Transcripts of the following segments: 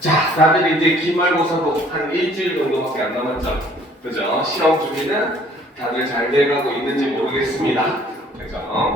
자, 다들 이제 기말고사도 한 일주일 정도밖에 안 남았죠? 그죠? 시험 준비는 다들 잘 돼가고 있는지 모르겠습니다. 그죠?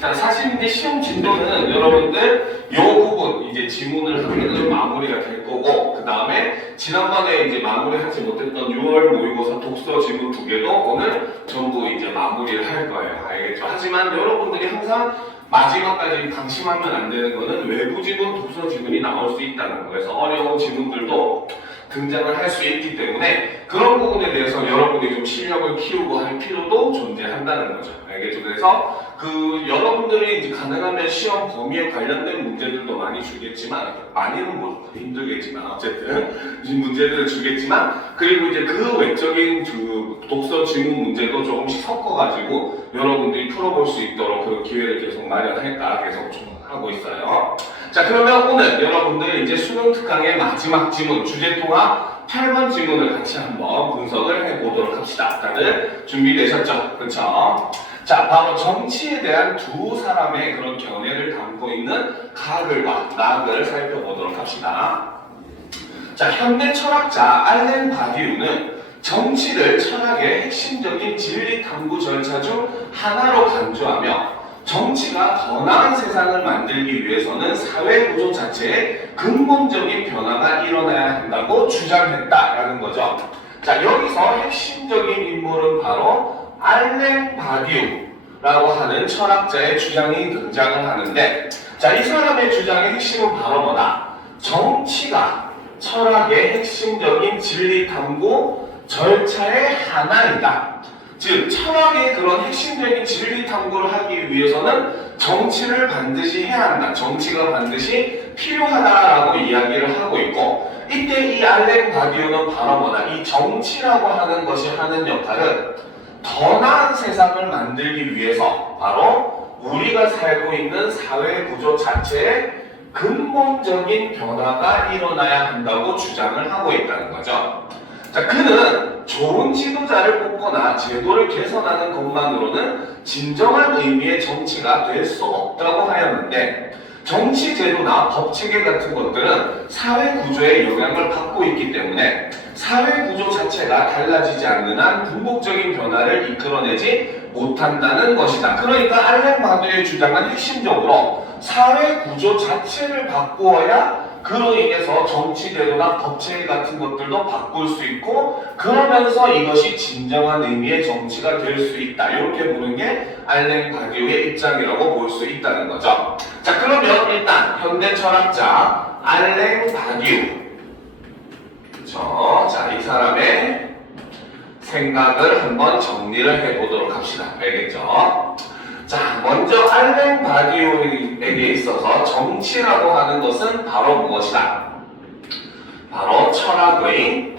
자, 사실 이제 시험 진도는 여러분들 요 부분 이제 지문을 하면은 마무리가 될 거고, 그 다음에 지난번에 이제 마무리하지 못했던 6월 모의고사 독서 지문 2개도 오늘 전부 이제 마무리를 할 거예요. 알겠죠? 하지만 여러분들이 항상 마지막까지 방심하면 안 되는 거는 외부 지문, 독서 지문이 나올 수 있다는 거. 그래서 어려운 지문들도 등장을 할 수 있기 때문에 그런 부분에 대해서 여러분이 좀 실력을 키우고 할 필요도 존재한다는 거죠. 알겠죠? 그래서 여러분들이 이제 가능하면 시험 범위에 관련된 문제들도 많이 주겠지만, 많이는 뭐 힘들겠지만 어쨌든 이 문제들을 주겠지만, 그리고 이제 그 외적인 독서 지문 문제도 조금씩 섞어가지고 여러분들이 풀어볼 수 있도록 그 기회를 계속 마련할까 계속 좀 하고 있어요. 자, 그러면 오늘 여러분들 이제 수능 특강의 마지막 지문, 주제통합 8번 지문을 같이 한번 분석을 해보도록 합시다. 다들 준비되셨죠? 그렇죠? 자, 바로 정치에 대한 두 사람의 그런 견해를 담고 있는 가글과 낙을 살펴보도록 합시다. 자, 현대 철학자 알렌 바디우는 정치를 철학의 핵심적인 진리 탐구 절차 중 하나로 간주하며, 정치가 더 나은 세상을 만들기 위해서는 사회 구조 자체에 근본적인 변화가 일어나야 한다고 주장했다라는 거죠. 자, 여기서 핵심적인 인물은 바로 알렌 바디우라고 하는 철학자의 주장이 등장을 하는데, 자, 이 사람의 주장의 핵심은 바로 뭐다? 정치가 철학의 핵심적인 진리 탐구 절차의 하나이다. 즉, 철학의 그런 핵심적인 진리 탐구를 하기 위해서는 정치를 반드시 해야 한다. 정치가 반드시 필요하다라고 이야기를 하고 있고, 이때 이 알렌 바디우는 바로 뭐다? 이 정치라고 하는 것이 하는 역할은 더 나은 세상을 만들기 위해서 바로 우리가 살고 있는 사회 구조 자체에 근본적인 변화가 일어나야 한다고 주장을 하고 있다는 거죠. 자, 그는 좋은 지도자를 뽑거나 제도를 개선하는 것만으로는 진정한 의미의 정치가 될 수 없다고 하였는데, 정치 제도나 법 체계 같은 것들은 사회 구조에 영향을 받고 있기 때문에 사회 구조 자체가 달라지지 않는 한 궁극적인 변화를 이끌어내지 못한다는 것이다. 그러니까 알렌 바디우의 주장은 핵심적으로 사회 구조 자체를 바꾸어야 그로 인해서 정치 제도나 법체계 같은 것들도 바꿀 수 있고, 그러면서 이것이 진정한 의미의 정치가 될 수 있다. 이렇게 보는 게 알렌 바디우의 입장이라고 볼 수 있다는 거죠. 자, 그러면 일단 현대 철학자 알렌 바디우, 그렇죠? 자, 이 사람의 생각을 한번 정리를 해보도록 합시다. 알겠죠? 자, 먼저 알렌 바디우에게 있어서 정치라고 하는 것은 바로 무엇이다? 바로 철학의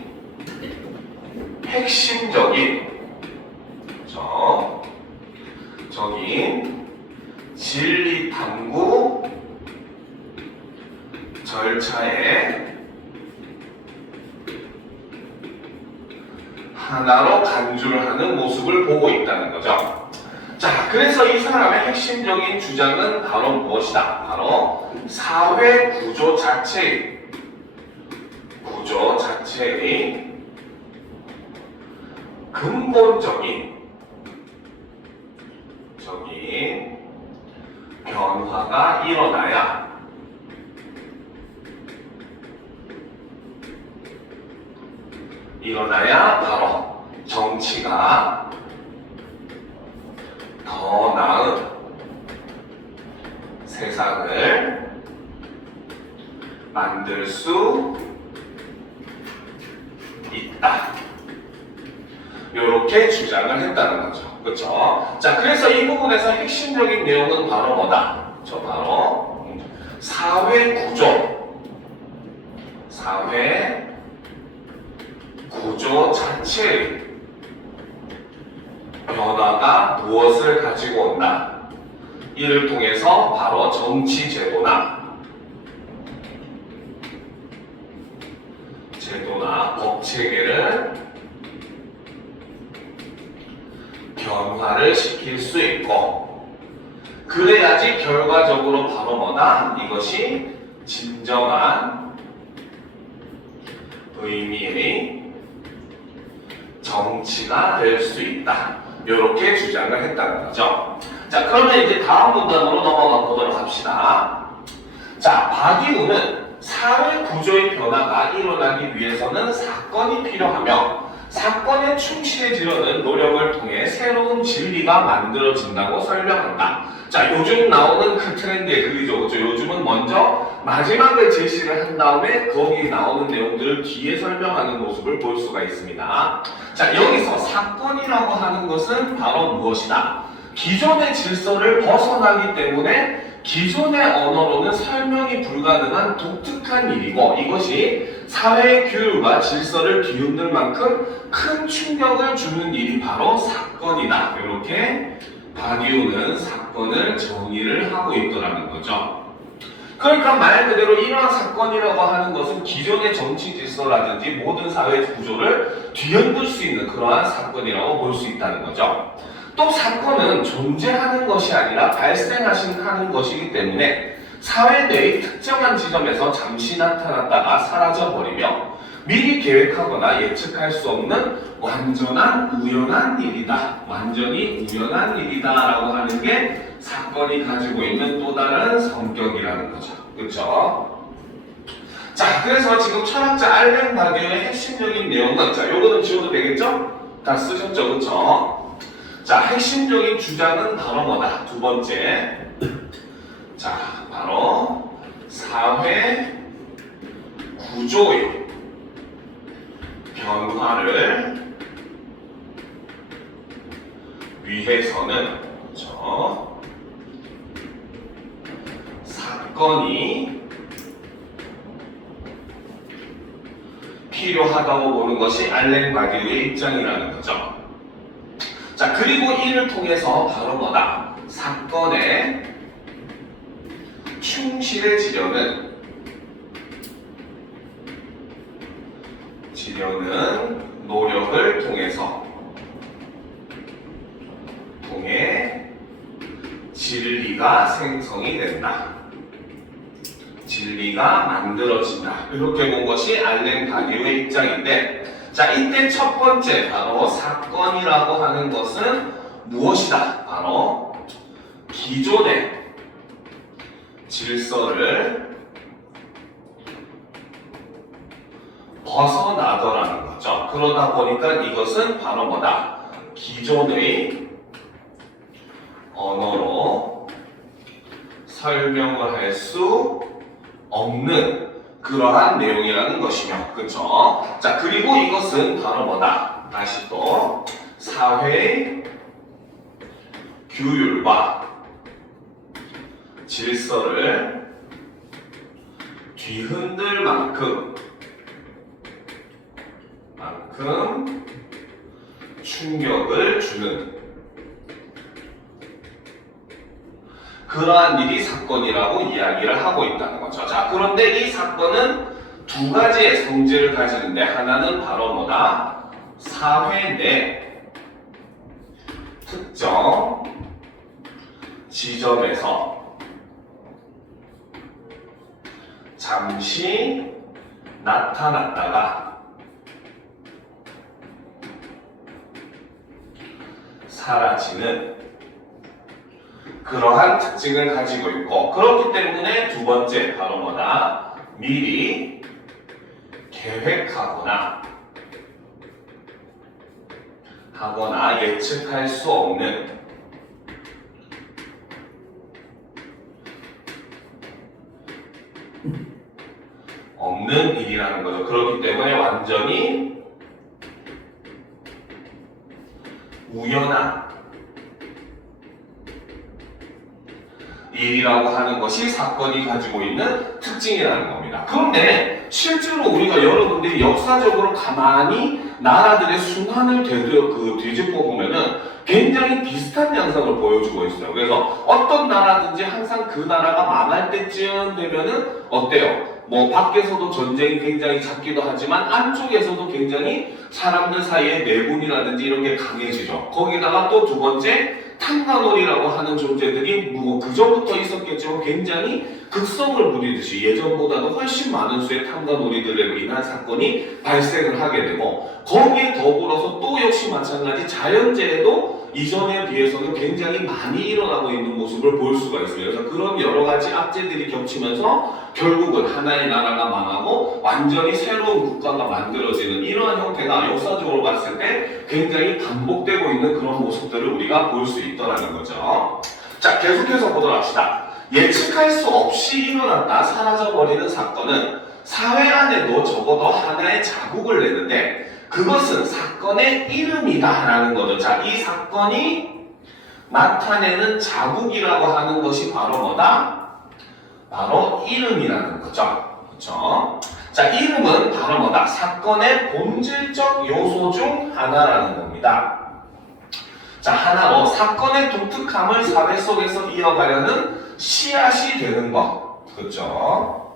핵심적인 적인 진리 탐구 절차의 하나로 간주를 하는 모습을 보고 있다는 거죠. 자, 그래서 이 사람의 핵심적인 주장은 바로 무엇이다? 바로 사회 구조 자체의 근본적인 변화가 일어나야 바로 정치가 더 나은 세상을 만들 수 있다. 이렇게 주장을 했다는 거죠. 그렇죠? 자, 그래서 이 부분에서 핵심적인 내용은 바로 뭐다? 바로 사회 구조 자체의 변화가 무엇을 가지고 온다? 이를 통해서 바로 정치 제도나 법 체계를 변화를 시킬 수 있고, 그래야지 결과적으로 바로 뭐다? 이것이 진정한 의미의 정치가 될 수 있다. 이렇게 주장을 했다는 거죠. 자, 그러면 이제 다음 문단으로 넘어가 보도록 합시다. 자, 바디우는 사회 구조의 변화가 일어나기 위해서는 사건이 필요하며 사건에 충실해지려는 노력을 통해 새로운 진리가 만들어진다고 설명한다. 자, 요즘 나오는 그 트렌드의 글이죠. 그렇죠? 요즘은 먼저 마지막을 제시를 한 다음에 거기 나오는 내용들을 뒤에 설명하는 모습을 볼 수가 있습니다. 자, 여기서 사건이라고 하는 것은 바로 무엇이다? 기존의 질서를 벗어나기 때문에 기존의 언어로는 설명이 불가능한 독특한 일이고 이것이 사회의 규율과 질서를 뒤흔들 만큼 큰 충격을 주는 일이 바로 사건이다. 이렇게 바디우는 사건을 정의를 하고 있더라는 거죠. 그러니까 말 그대로 이러한 사건이라고 하는 것은 기존의 정치 질서라든지 모든 사회 구조를 뒤흔들 수 있는 그러한 사건이라고 볼 수 있다는 거죠. 또 사건은 존재하는 것이 아니라 발생하는 것이기 때문에 사회 내의 특정한 지점에서 잠시 나타났다가 사라져버리며 미리 계획하거나 예측할 수 없는 완전한 우연한 일이다. 완전히 우연한 일이다 라고 하는 게 사건이 가지고 있는 또 다른 성격이라는 거죠. 그렇죠? 자, 그래서 지금 철학자 알렌 바디우의 핵심적인 내용은 자, 요거는 지워도 되겠죠? 다 쓰셨죠? 그렇죠? 자, 핵심적인 주장은 바로 뭐다? 두 번째. 자, 바로 사회 구조의 변화를 위해서는 그렇죠? 사건이 필요하다고 보는 것이 알렌 바디우의 입장이라는 거죠. 자, 그리고 이를 통해서 바로 뭐다? 사건에 충실해지려는 노력을 통해 진리가 생성이 된다. 진리가 만들어진다. 이렇게 본 것이 알렌 바디우의 입장인데 자, 이때 첫 번째 바로 사건이라고 하는 것은 무엇이다? 바로 기존의 질서를 벗어나더라는 거죠. 그러다 보니까 이것은 바로 뭐다? 기존의 언어로 설명을 할 수 없는 그러한 내용이라는 것이며, 그쵸? 자, 그리고 이것은 바로 뭐다? 다시 또 사회 규율과 질서를 뒤흔들 만큼 충격을 주는 그러한 일이 사건이라고 이야기를 하고 있다는 거죠. 자, 그런데 이 사건은 두 가지의 성질을 가지는데 하나는 바로 뭐다? 사회 내 특정 지점에서 잠시 나타났다가 사라지는 그러한 특징을 가지고 있고 그렇기 때문에 두 번째 바로 뭐다? 미리 계획하거나 예측할 수 없는 일이라는 거죠. 그렇기 때문에 완전히 우연한 일이라고 하는 것이 사건이 가지고 있는 특징이라는 겁니다. 그런데 실제로 우리가 여러분들이 역사적으로 가만히 나라들의 순환을 되짚어 보면은 굉장히 비슷한 양상을 보여주고 있어요. 그래서 어떤 나라든지 항상 그 나라가 망할 때쯤 되면은 어때요? 뭐 밖에서도 전쟁이 굉장히 잦기도 하지만 안쪽에서도 굉장히 사람들 사이에 내분이라든지 이런 게 강해지죠. 거기다가 또 두 번째 탐관오리라고 하는 존재들이 뭐 그전부터 있었겠지만 굉장히 극성을 부리듯이 예전보다도 훨씬 많은 수의 탐관오리들로 인한 사건이 발생을 하게 되고, 거기에 더불어서 또 역시 마찬가지 자연재해도 이전에 비해서는 굉장히 많이 일어나고 있는 모습을 볼 수가 있습니다. 그래서 그런 여러 가지 악재들이 겹치면서 결국은 하나의 나라가 망하고 완전히 새로운 국가가 만들어지는 이러한 형태가 역사적으로 봤을 때 굉장히 반복되고 있는 그런 모습들을 우리가 볼 수 있더라는 거죠. 자, 계속해서 보도록 합시다. 예측할 수 없이 일어났다 사라져버리는 사건은 사회 안에도 적어도 하나의 자국을 내는데 그것은 사건의 이름이다 라는 거죠. 자, 이 사건이 나타내는 자국이라고 하는 것이 바로 뭐다? 바로 이름이라는 거죠. 그렇죠? 자, 이름은 바로 뭐다? 사건의 본질적 요소 중 하나라는 겁니다. 자, 하나로 사건의 독특함을 사회 속에서 이어가려는 씨앗이 되는 것. 그렇죠?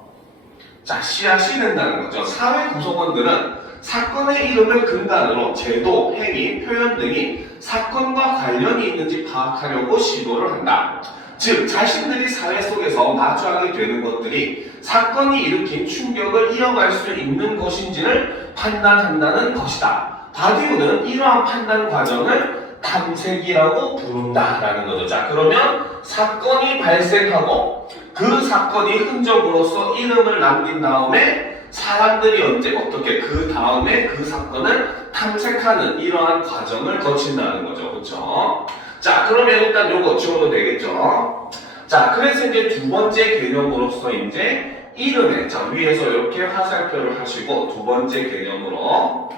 자, 씨앗이 된다는 거죠. 사회 구성원들은 사건의 이름을 근간으로 제도, 행위, 표현 등이 사건과 관련이 있는지 파악하려고 시도를 한다. 즉, 자신들이 사회 속에서 마주하게 되는 것들이 사건이 일으킨 충격을 이어갈 수 있는 것인지를 판단한다는 것이다. 바디우는 이러한 판단 과정을 탐색이라고 부른다라는 거죠. 자, 그러면 사건이 발생하고 그 사건이 흔적으로서 이름을 남긴 다음에 사람들이 어떻게 그 다음에 그 사건을 탐색하는 이러한 과정을 거친다는 거죠. 그렇죠? 자, 그러면 일단 요거 지워도 되겠죠? 자, 그래서 이제 두 번째 개념으로서 이제 이름에, 자, 위에서 이렇게 화살표를 하시고 두 번째 개념으로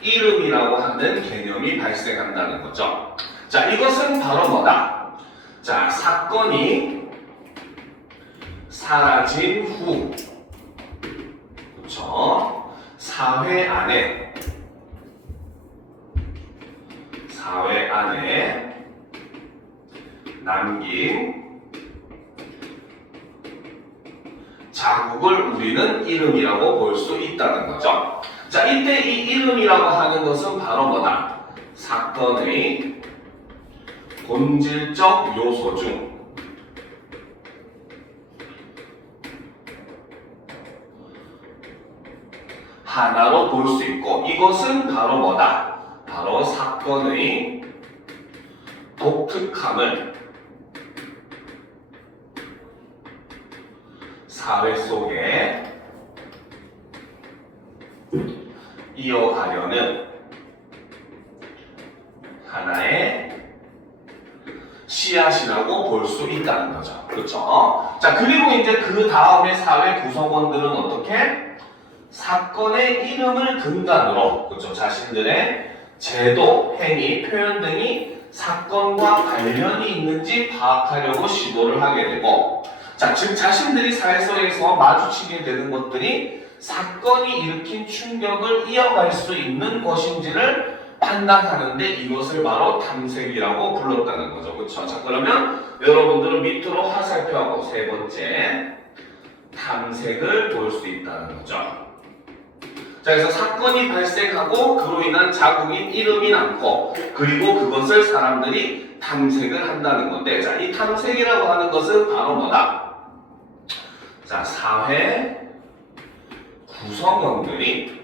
이름이라고 하는 개념이 발생한다는 거죠. 자, 이것은 바로 뭐다? 자, 사건이 사라진 후, 그렇죠? 사회 안에 남긴 자국을 우리는 이름이라고 볼 수 있다는 거죠. 자, 이때 이 이름이라고 하는 것은 바로 뭐다? 사건의 본질적 요소 중 하나로 볼 수 있고, 이것은 바로 뭐다? 바로 사건의 독특함을 사회 속에 이어가려는 하나의 씨앗이라고 볼 수 있다는 거죠. 그렇죠? 자, 그리고 이제 그 다음에 사회 구성원들은 어떻게? 사건의 이름을 근간으로, 그렇죠? 자신들의 제도, 행위, 표현 등이 사건과 관련이 있는지 파악하려고 시도를 하게 되고, 자, 즉 자신들이 사회 속에서 마주치게 되는 것들이 사건이 일으킨 충격을 이어갈 수 있는 것인지를 판단하는데 이것을 바로 탐색이라고 불렀다는 거죠. 그렇죠? 자, 그러면 여러분들은 밑으로 화살표하고 세 번째 탐색을 볼 수 있다는 거죠. 자, 그래서 사건이 발생하고 그로 인한 자국인 이름이 남고, 그리고 그것을 사람들이 탐색을 한다는 건데, 자, 이 탐색이라고 하는 것은 바로 뭐다? 자, 사회 구성원들이,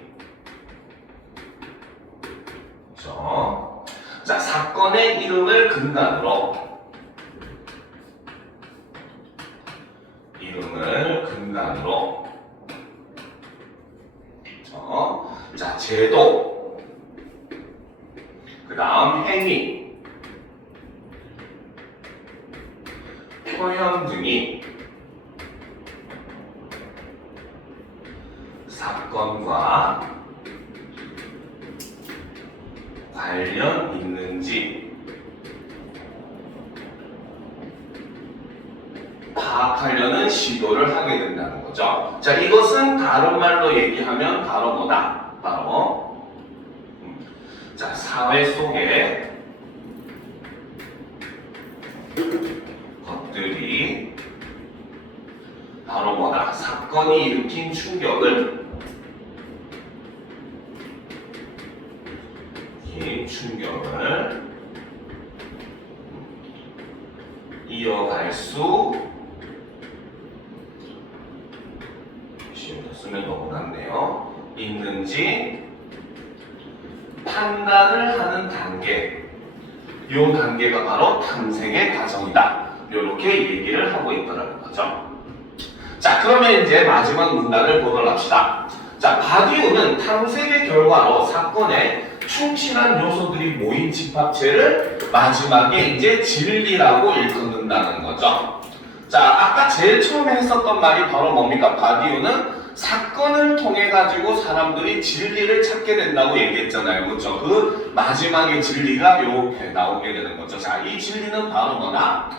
그렇죠? 자, 사건의 이름을 근간으로 자, 제도, 그 다음 행위, 표현 등이 사건과 관련 있는지 파악하려는 시도를 하게 된다는 거죠. 자, 이것은 다른 말로 얘기하면 바로 뭐다? 바로 자, 사회 속에 것들이 바로 뭐다? 사건이 일으킨 충격을 이어갈 수 쓰면 너무 낮네요. 있는지 판단을 하는 단계. 이 단계가 바로 탐색의 과정이다. 이렇게 얘기를 하고 있더라는 거죠. 자, 그러면 이제 마지막 문단을 보도록 합시다. 자, 바디우는 탐색의 결과로 사건에 충실한 요소들이 모인 집합체를 마지막에 이제 진리라고 일컫는다는 거죠. 자, 아까 제일 처음에 했었던 말이 바로 뭡니까? 바디우는 사건을 통해 가지고 사람들이 진리를 찾게 된다고 얘기했잖아요. 그렇죠? 그 마지막에 진리가 이렇게 나오게 되는 거죠. 자, 이 진리는 바로 뭐냐?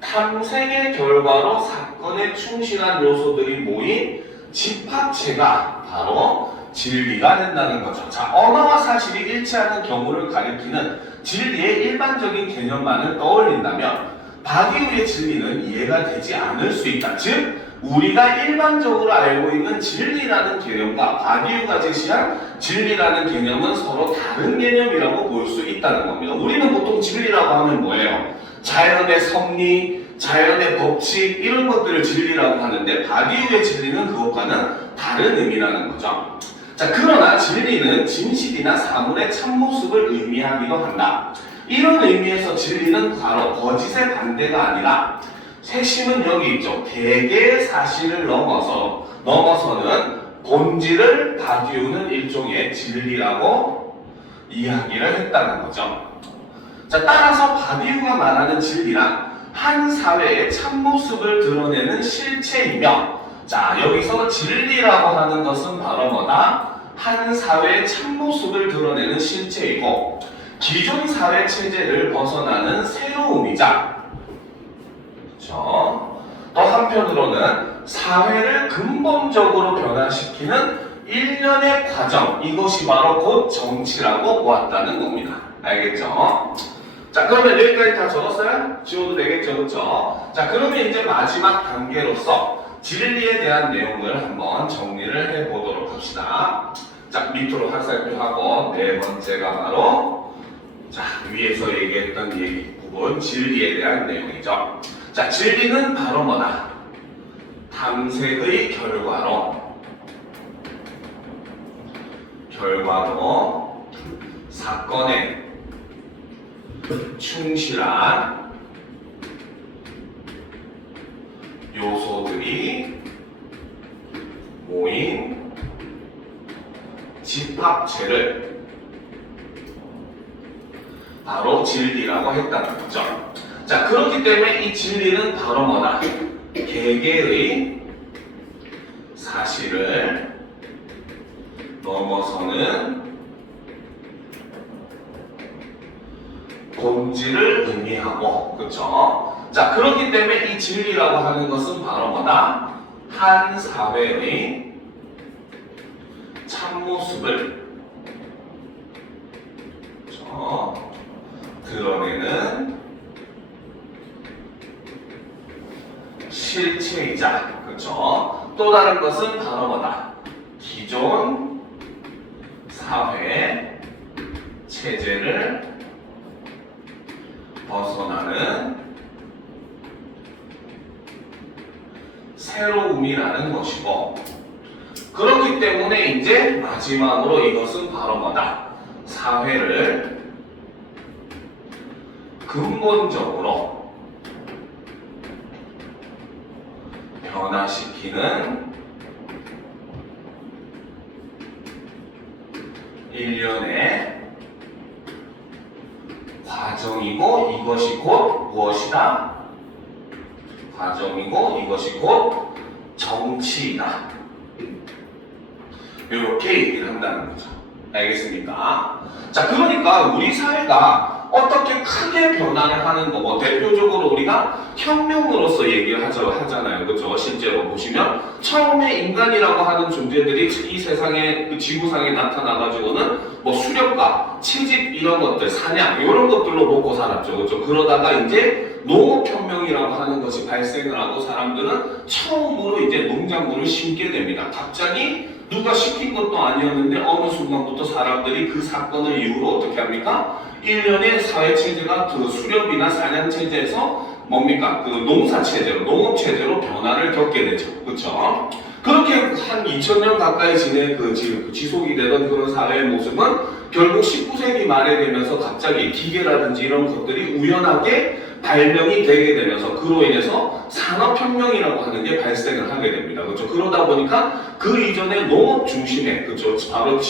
탐색의 결과로 사건에 충실한 요소들이 모인 집합체가 바로 진리가 된다는 거죠. 자, 언어와 사실이 일치하는 경우를 가리키는 진리의 일반적인 개념만을 떠올린다면 바디우의 진리는 이해가 되지 않을 수 있다. 즉, 우리가 일반적으로 알고 있는 진리라는 개념과 바디우가 제시한 진리라는 개념은 서로 다른 개념이라고 볼 수 있다는 겁니다. 우리는 보통 진리라고 하면 뭐예요? 자연의 섭리, 자연의 법칙 이런 것들을 진리라고 하는데 바디우의 진리는 그것과는 다른 의미라는 거죠. 자, 그러나 진리는 진실이나 사물의 참모습을 의미하기도 한다. 이런 의미에서 진리는 바로 거짓의 반대가 아니라 핵심은 여기 있죠. 개개의 사실을 넘어서는 본질을 바디우는 일종의 진리라고 이야기를 했다는 거죠. 자, 따라서 바디우가 말하는 진리란 한 사회의 참모습을 드러내는 실체이며, 자, 여기서 진리라고 하는 것은 바로 뭐다? 한 사회의 참모습을 드러내는 실체이고 기존 사회 체제를 벗어나는 새로움이자, 또 한편으로는 사회를 근본적으로 변화시키는 일련의 과정, 이것이 바로 곧 정치라고 보았다는 겁니다. 알겠죠? 자, 그러면 여기까지 다 적었어요? 지워도 되겠죠? 그렇죠? 자, 그러면 이제 마지막 단계로서 진리에 대한 내용을 한번 정리를 해보도록 합시다. 자, 밑으로 학살표하고 네 번째가 바로 자, 위에서 얘기했던 부분 진리에 대한 내용이죠. 자, 진리는 바로 뭐다? 탐색의 결과로 사건에 충실한 요소들이 모인 집합체를 바로 진리라고 했다는 거죠. 자, 그렇기 때문에 이 진리는 바로 뭐다? 개개의 사실을 넘어서는 본질을 의미하고, 그렇죠? 자, 그렇기 때문에 이 진리라고 하는 것은 바로 뭐다? 한 사회의 참모습을 드러내는 실체이자, 그렇죠? 또 다른 것은 바로 뭐다? 기존 사회 체제를 벗어나는 새로움이라는 것이고, 그렇기 때문에 이제 마지막으로 이것은 바로 뭐다? 사회를 근본적으로 변화시키는 일련의 과정이고 이것이 곧 무엇이다? 과정이고 이것이 곧 정치이다. 이렇게 얘기를 한다는 거죠. 알겠습니까? 자, 그러니까 우리 사회가 어떻게 크게 변화를 하는 거고, 대표적으로 우리가 혁명으로서 얘기를 하잖아요. 그렇죠? 실제로 보시면 처음에 인간이라고 하는 존재들이 이 세상에, 그 지구상에 나타나가지고는 뭐 수렵과 채집 이런 것들, 사냥 이런 것들로 먹고 살았죠. 그렇죠? 그러다가 이제 농업혁명이라고 하는 것이 발생을 하고 사람들은 처음으로 이제 농작물을 심게 됩니다. 갑자기 누가 시킨 것도 아니었는데 어느 순간부터 사람들이 그 사건을 이유로 어떻게 합니까? 일련의 사회체제가 그 수렵이나 사냥체제에서 뭡니까? 그 농사체제로, 농업체제로 변화를 겪게 되죠. 그렇죠? 그렇게 한 2000년 가까이 지속이 되던 그런 사회의 모습은 결국 19세기 말에 되면서 갑자기 기계라든지 이런 것들이 우연하게 발명이 되게 되면서 그로 인해서 산업혁명이라고 하는 게 발생을 하게 됩니다. 그렇죠? 그러다 보니까 그 이전에 농업 중심의, 그렇죠? 바로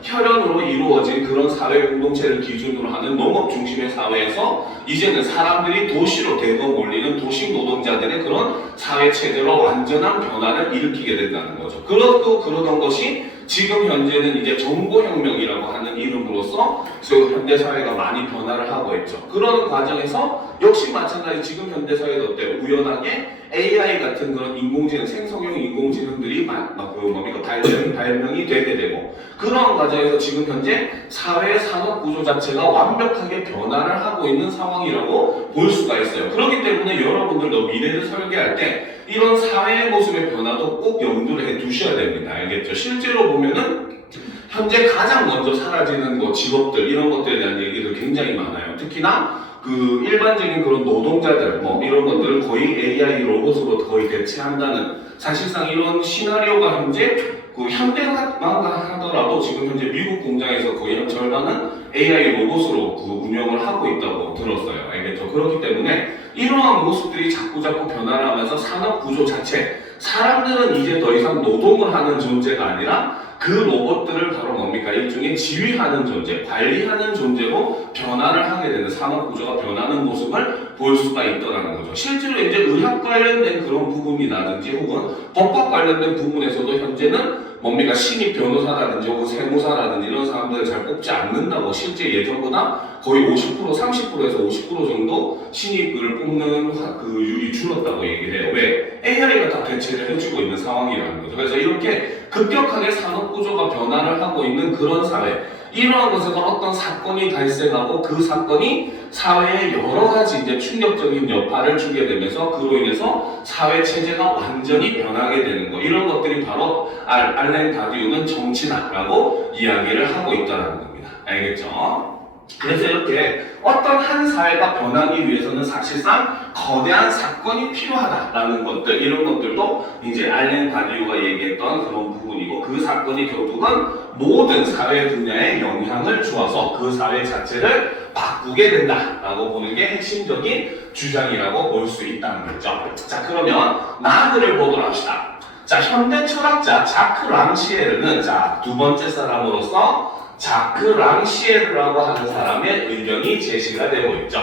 혈연으로 이루어진 그런 사회 공동체를 기준으로 하는 농업 중심의 사회에서 이제는 사람들이 도시로 대거 몰리는 도시 노동자들의 그런 사회 체제로 완전한 변화를 일으키게 된다는 거죠. 그러던 것이 지금 현재는 이제 정보혁명이라고 하는 이름으로서 현대 사회가 많이 변화를 하고 있죠. 그런 과정에서 역시 마찬가지 지금 현대 사회도 어때요? 우연하게 AI 같은 그런 인공지능, 생성형 인공지능들이 발명이 되게 되고 그런 과정에서 지금 현재 사회 산업 구조 자체가 완벽하게 변화를 하고 있는 상황이라고 볼 수가 있어요. 그렇기 때문에 여러분들도 미래를 설계할 때 이런 사회의 모습의 변화도 꼭 염두를 해 두셔야 됩니다. 알겠죠? 실제로 보면은 현재 가장 먼저 사라지는 직업들 이런 것들에 대한 얘기도 굉장히 많아요. 특히나 그 일반적인 그런 노동자들 이런 것들을 거의 AI 로봇으로 거의 대체한다는 사실상 이런 시나리오가 현재 현대만 하더라도 지금 현재 미국 공장에서 거의 한 절반은 AI 로봇으로 운영을 하고 있다고 들었어요. 알겠죠? 그렇기 때문에 이러한 모습들이 자꾸 변화를 하면서 산업 구조 자체, 사람들은 이제 더 이상 노동을 하는 존재가 아니라 그 로봇들을 바로 일종의 지휘하는 존재, 관리하는 존재로 변화를 하게 되는 산업 구조가 변하는 모습을 볼 수가 있다는 거죠. 실제로 이제 의학 관련된 그런 부분이라든지 혹은 법학 관련된 부분에서도 현재는 신입 변호사라든지 혹은 세무사라든지 이런 사람들을 잘 뽑지 않는다고 실제 예전보다 거의 50%, 30%에서 50% 정도 신입을 뽑는 그 율이 줄었다고 얘기를 해요. 왜? AI가 다 대체를 해주고 있는 상황이라는 거죠. 그래서 이렇게 급격하게 산업 구조가 변화를 하고 있는 그런 사회, 이러한 것에서 어떤 사건이 발생하고 그 사건이 사회에 여러 가지 이제 충격적인 여파를 주게 되면서 그로 인해서 사회 체제가 완전히 변하게 되는 것, 이런 것들이 바로 알렌 바디우는 정치다라고 이야기를 하고 있다는 겁니다. 알겠죠? 그래서 이렇게 어떤 한 사회가 변하기 위해서는 사실상 거대한 사건이 필요하다라는 것들, 이런 것들도 이제 알렌 바디우가 얘기했던 그런 부분이고, 그 사건이 결국은 모든 사회 분야에 영향을 주어서 그 사회 자체를 바꾸게 된다라고 보는 게 핵심적인 주장이라고 볼 수 있다는 거죠. 자, 그러면 나그를 보도록 합시다. 자, 현대 철학자 자크 랑시에르는 두 번째 사람으로서 자크 랑시에르라고 하는 사람의 의견이 제시가 되고 있죠.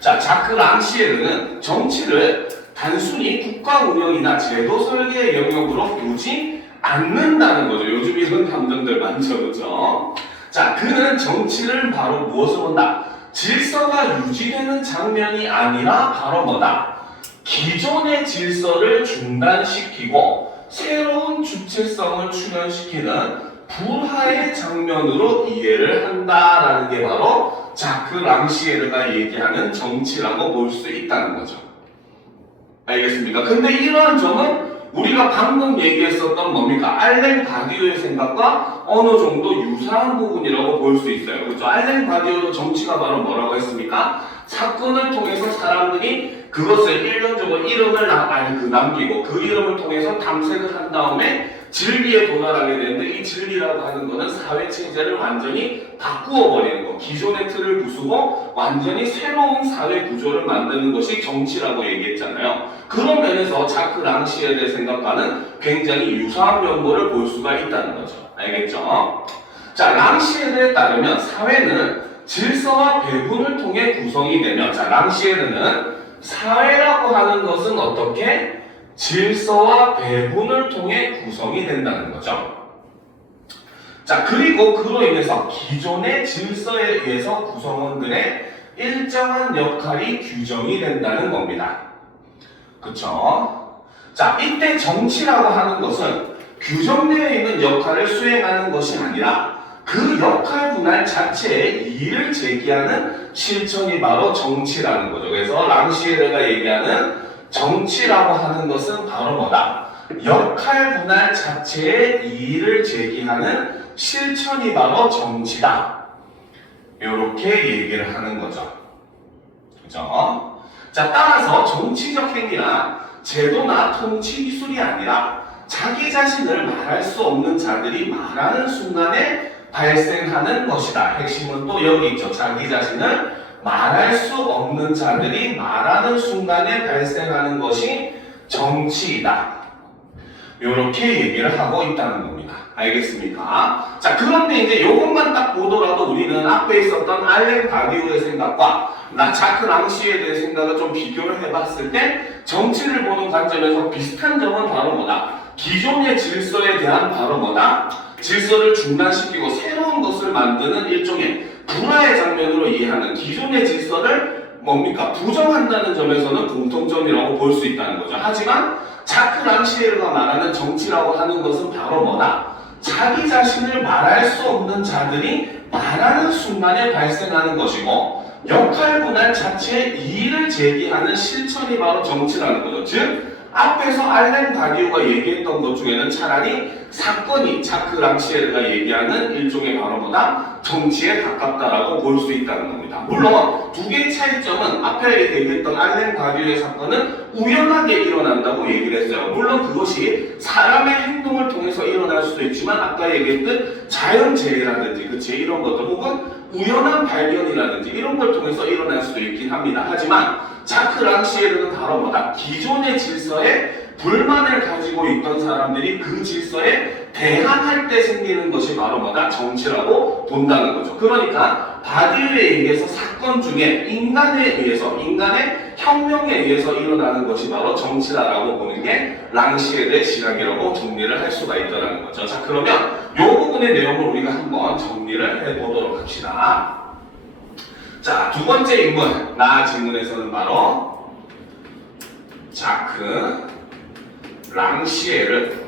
자, 자크 랑시에르는 정치를 단순히 국가 운영이나 제도 설계의 영역으로 보지 않는다는 거죠. 요즘 이런 감정들 많죠, 그렇죠? 자, 그는 정치를 바로 무엇을 본다? 질서가 유지되는 장면이 아니라 바로 뭐다? 기존의 질서를 중단시키고 새로운 주체성을 출현시키는 불화의 장면으로 이해를 한다라는 게 바로 자크 랑시에르가 얘기하는 정치라고 볼 수 있다는 거죠. 알겠습니까? 근데 이러한 점은 우리가 방금 얘기했었던 알렌 바디우의 생각과 어느 정도 유사한 부분이라고 볼 수 있어요. 그렇죠? 알렌 바디우도 정치가 바로 뭐라고 했습니까? 사건을 통해서 사람들이 그것을 일련적으로 이름을 남기고 그 이름을 통해서 탐색을 한 다음에 진리에 도달하게 되는데, 이 진리라고 하는 것은 사회 체제를 완전히 바꾸어 버리는 것, 기존의 틀을 부수고 완전히 새로운 사회 구조를 만드는 것이 정치라고 얘기했잖아요. 그런 면에서 자크 랑시에르의 생각과는 굉장히 유사한 면모를 볼 수가 있다는 거죠. 알겠죠? 자, 랑시에르에 따르면 사회는 질서와 배분을 통해 구성이 되며, 자, 랑시에르는 사회라고 하는 것은 어떻게? 질서와 배분을 통해 구성이 된다는 거죠. 자, 그리고 그로 인해서 기존의 질서에 의해서 구성원들의 일정한 역할이 규정이 된다는 겁니다. 그쵸? 자, 이때 정치라고 하는 것은 규정되어 있는 역할을 수행하는 것이 아니라 그 역할 분할 자체에 이의를 제기하는 실천이 바로 정치라는 거죠. 그래서 랑시에르가 얘기하는 정치라고 하는 것은 바로 뭐다? 역할 분할 자체에 이의를 제기하는 실천이 바로 정치다. 이렇게 얘기를 하는 거죠. 그죠? 자, 따라서 정치적 행위나 제도나 통치 기술이 아니라 자기 자신을 말할 수 없는 자들이 말하는 순간에 발생하는 것이다. 핵심은 또 여기 있죠. 자기 자신을 말할 수 없는 자들이 말하는 순간에 발생하는 것이 정치이다. 이렇게 얘기를 하고 있다는 겁니다. 알겠습니까? 자, 그런데 이제 이것만 딱 보더라도 우리는 앞에 있었던 알렌 바디우의 생각과 자크 랑시에 대해 생각을 좀 비교를 해봤을 때 정치를 보는 관점에서 비슷한 점은 바로 뭐다? 기존의 질서에 대한 바로 뭐다? 질서를 중단시키고 새로운 것을 만드는 일종의 불화의 장면으로 이해하는 기존의 질서를 뭡니까? 부정한다는 점에서는 공통점이라고 볼 수 있다는 거죠. 하지만 자크 랑시에르가 말하는 정치라고 하는 것은 바로 뭐다? 자기 자신을 말할 수 없는 자들이 말하는 순간에 발생하는 것이고 역할 분할 자체의 이의를 제기하는 실천이 바로 정치라는 거죠. 즉 앞에서 알렌 바디우가 얘기했던 것 중에는 차라리 사건이 자크 랑시에르가 얘기하는 일종의 바로 뭐다? 정치에 가깝다라고 볼 수 있다는 겁니다. 물론 두 개의 차이점은 앞에 얘기했던 알렌 바디우의 사건은 우연하게 일어난다고 얘기를 했어요. 물론 그것이 사람의 행동을 통해서 일어날 수도 있지만 아까 얘기했듯 자연재해라든지 그치 이런 것들 혹은 우연한 발견이라든지 이런 걸 통해서 일어날 수도 있긴 합니다. 하지만 자크 랑시에르는 바로 뭐다? 기존의 질서에 불만을 가지고 있던 사람들이 그 질서에 대항할 때 생기는 것이 바로 뭐다? 정치라고 본다는 거죠. 그러니까 바디우에 의해서 사건 중에 인간에 의해서, 인간의 혁명에 의해서 일어나는 것이 바로 정치다라고 보는 게 랑시에르의 시각이라고 정리를 할 수가 있다는 거죠. 자, 그러면 이 부분의 내용을 우리가 한번 정리를 해보도록 합시다. 자, 두 번째 인물, 나 질문에서는 바로 자크 랑시에르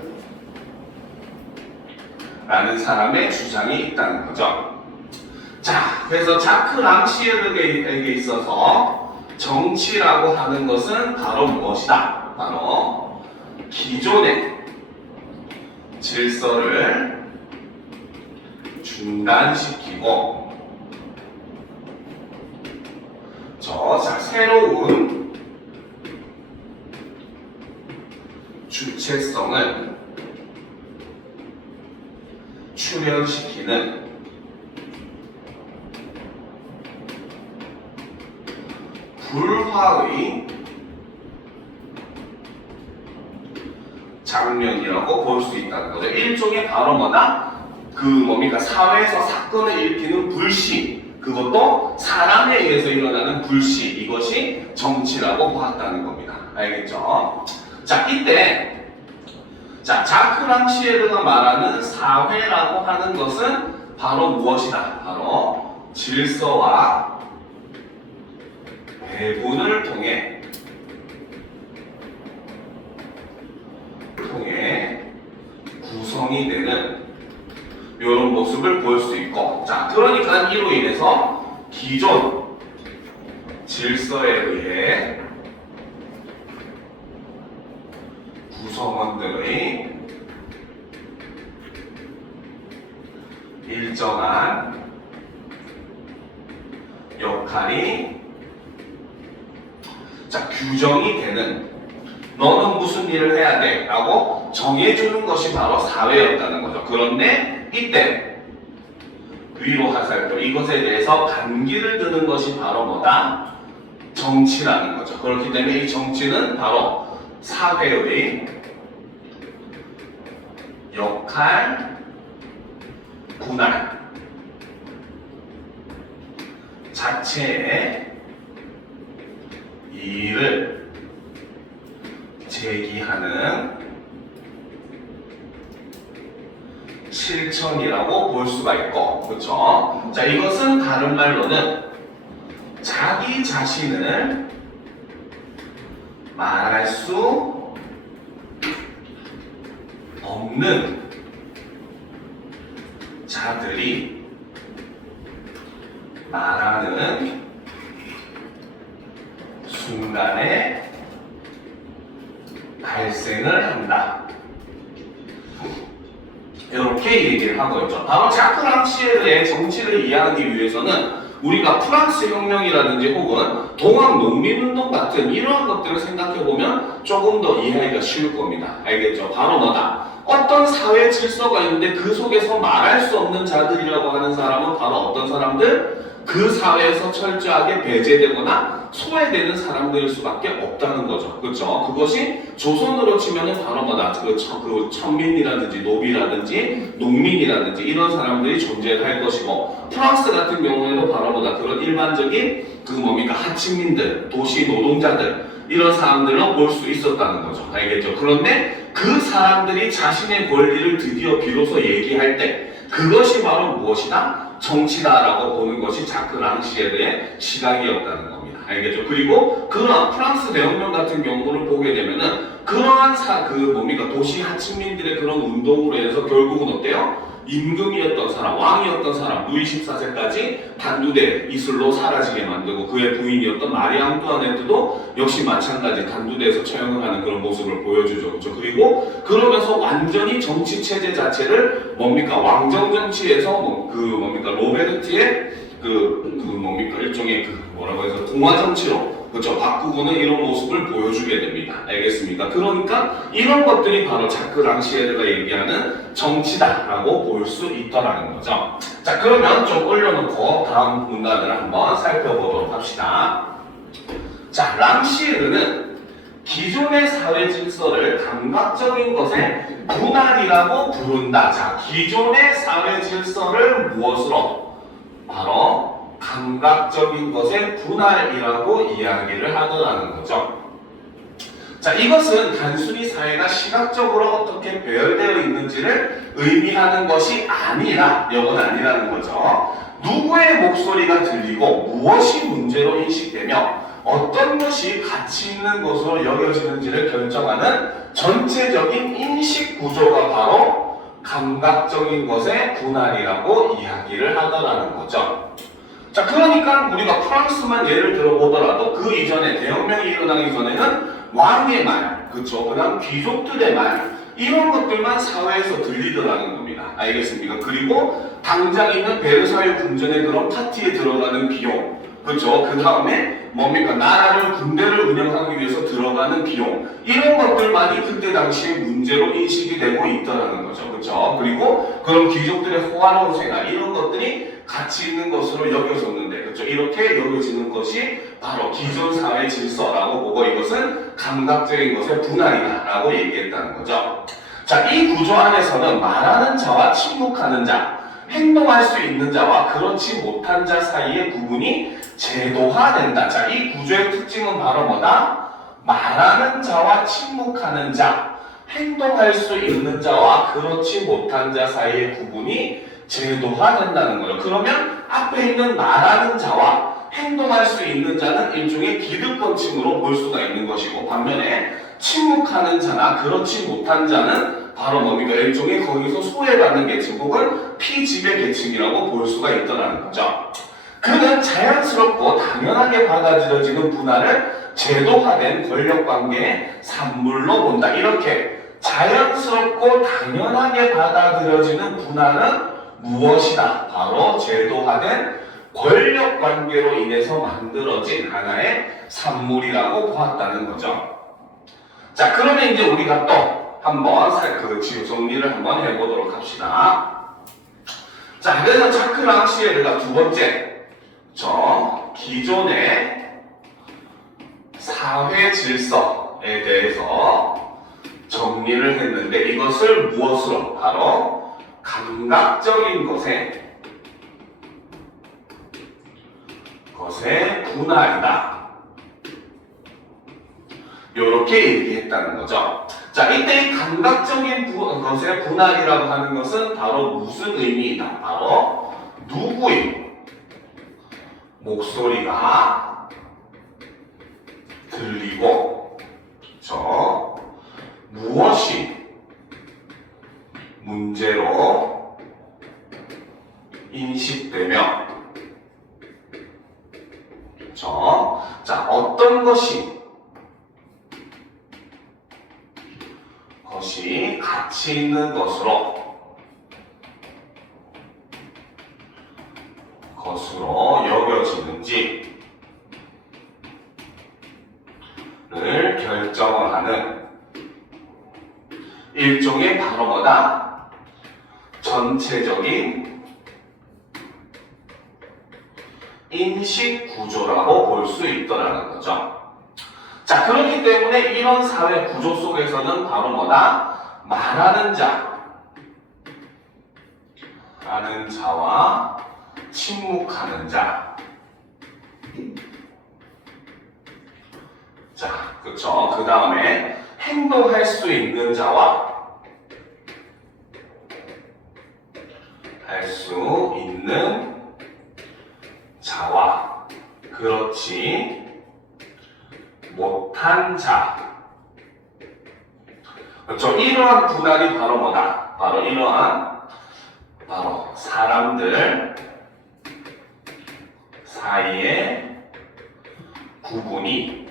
라는 사람의 주장이 있다는 거죠. 자, 그래서 자크 랑시에르에게 있어서 정치라고 하는 것은 바로 무엇이다? 바로 기존의 질서를 중단시키고 새로운 주체성을 출현시키는 불화의 장면이라고 볼 수 있다는 거죠. 일종의 바로 뭐다? 뭡니까? 사회에서 사건을 일으키는 불씨, 그것도 사람에 의해서 일어나는 불씨, 이것이 정치라고 보았다는 겁니다. 알겠죠? 자, 이때 자크 랑시에르가 말하는 사회라고 하는 것은 바로 무엇이다? 바로 질서와 배분을 통해 구성이 되는 이런 모습을 볼 수 있고, 자, 그러니까 이로 인해서 기존 질서에 의해 구성원들의 일정한 역할이 규정이 되는, 너는 무슨 일을 해야 돼 라고 정해주는 것이 바로 사회였다는 거죠. 그런데 이때 위로 하살표, 이것에 대해서 반기를 드는 것이 바로 뭐다? 정치라는 거죠. 그렇기 때문에 이 정치는 바로 사회의 역할 분할 자체의 이의를 제기하는 실천이라고 볼 수가 있고, 그렇죠? 자, 이것은 다른 말로는 자기 자신을 말할 수 없는 자들이 말하는 순간에 발생을 한다. 이렇게 얘기를 하고 있죠. 바로 자크 랑시에르의 정치를 이해하기 위해서는 우리가 프랑스 혁명이라든지 혹은 동학 농민운동 같은 이러한 것들을 생각해보면 조금 더 이해하기가 쉬울 겁니다. 알겠죠? 바로 뭐다? 어떤 사회 질서가 있는데 그 속에서 말할 수 없는 자들이라고 하는 사람은 바로 어떤 사람들? 그 사회에서 철저하게 배제되거나 소외되는 사람들일 수밖에 없다는 거죠. 그렇죠? 그것이 조선으로 치면은 바로 뭐다? 그 천민이라든지 노비라든지 농민이라든지 이런 사람들이 존재할 것이고, 프랑스 같은 경우에도 바로 뭐다? 그런 일반적인 그 뭡니까? 하층민들, 도시 노동자들 이런 사람들로 볼 수 있었다는 거죠. 알겠죠? 그런데 그 사람들이 자신의 권리를 드디어 비로소 얘기할 때 그것이 바로 무엇이다? 정치다라고 보는 것이 자크 랑시에르의 시각이었다는 겁니다. 알겠죠? 그리고 그런 프랑스 대혁명 같은 경우를 보게 되면은 그러한 도시 하층민들의 그런 운동으로 인해서 결국은 어때요? 임금이었던 사람, 왕이었던 사람, 루이 14세까지 단두대 이슬로 사라지게 만들고, 그의 부인이었던 마리 앙뚜아네트도 역시 마찬가지 단두대에서 처형을 하는 그런 모습을 보여주죠. 그렇죠? 그리고 그러면서 완전히 정치 체제 자체를 왕정 정치에서 로베르트의 일종의 뭐라고 해서 공화 정치로, 그렇죠, 바꾸고는 이런 모습을 보여주게 됩니다. 알겠습니까? 그러니까 이런 것들이 바로 자크 랑시에르가 얘기하는 정치다라고 볼 수 있더라는 거죠. 자, 그러면 좀 올려놓고 다음 문단을 한번 살펴보도록 합시다. 자, 랑시에르는 기존의 사회 질서를 감각적인 것의 분할이라고 부른다. 자, 기존의 사회 질서를 무엇으로? 바로 감각적인 것의 분할이라고 이야기를 하더라는 거죠. 자, 이것은 단순히 사회가 시각적으로 어떻게 배열되어 있는지를 의미하는 것이 아니라, 이건 아니라는 거죠. 누구의 목소리가 들리고 무엇이 문제로 인식되며 어떤 것이 가치 있는 것으로 여겨지는지를 결정하는 전체적인 인식 구조가 바로 감각적인 것의 분할이라고 이야기를 하더라는 거죠. 자, 그러니까 우리가 프랑스만 예를 들어보더라도 그 이전에 대혁명이 일어나기 전에는 왕의 말, 그쵸? 그 다음 귀족들의 말, 이런 것들만 사회에서 들리더라는 겁니다. 알겠습니까? 그리고 당장 있는 베르사유 궁전의 그런 파티에 들어가는 비용, 그쵸? 그 다음에 나라를, 군대를 운영하기 위해서 들어가는 비용, 이런 것들만이 그때 당시에 문제로 인식이 되고 있더라는 거죠. 그쵸? 그리고 그런 귀족들의 호화로운 생활, 이런 것들이 가치 있는 것으로 여겨졌는데, 그렇죠? 이렇게 여겨지는 것이 바로 기존 사회 질서라고 보고, 이것은 감각적인 것의 분할이다라고 얘기했다는 거죠. 자, 이 구조 안에서는 말하는 자와 침묵하는 자, 행동할 수 있는 자와 그렇지 못한 자 사이의 구분이 제도화된다. 자, 이 구조의 특징은 바로 뭐다? 말하는 자와 침묵하는 자, 행동할 수 있는 자와 그렇지 못한 자 사이의 구분이 제도화된다는 거예요. 그러면 앞에 있는 말하는 자와 행동할 수 있는 자는 일종의 기득권층으로 볼 수가 있는 것이고, 반면에 침묵하는 자나 그렇지 못한 자는 바로 일종의 거기서 소외받는 계층 혹은 피지배 계층이라고 볼 수가 있더라는 거죠. 그는 자연스럽고 당연하게 받아들여지는 분할을 제도화된 권력관계의 산물로 본다. 이렇게 자연스럽고 당연하게 받아들여지는 분할은 무엇이다? 바로 제도화된 권력관계로 인해서 만들어진 하나의 산물이라고 보았다는 거죠. 자, 그러면 이제 우리가 또 한번 정리를 한번 해보도록 합시다. 자, 그래서 자크 랑시에르가 두 번째, 기존의 사회 질서에 대해서 정리를 했는데, 이것을 무엇으로? 바로 감각적인 것의 분할이다. 이렇게 얘기했다는 거죠. 자, 이때 이 감각적인 것의 분할이라고 하는 것은 바로 무슨 의미이다? 바로 누구의 목소리가 들리고, 무엇이 문제로 인식되며, 자, 어떤 것이 가치 있는 것으로 만들어지는지를 결정하는 일종의 바로 뭐다? 전체적인 인식 구조라고 볼 수 있더라는 거죠. 자, 그렇기 때문에 이런 사회 구조 속에서는 바로 뭐다? 말하는 자, 하는 자와 침묵하는 자. 자, 그쵸. 그 다음에 행동할 수 있는 자와 할 수 있는 자와 그렇지 못한 자. 그렇죠. 이러한 분할이 바로 뭐다? 바로 이러한 사람들 사이의 구분이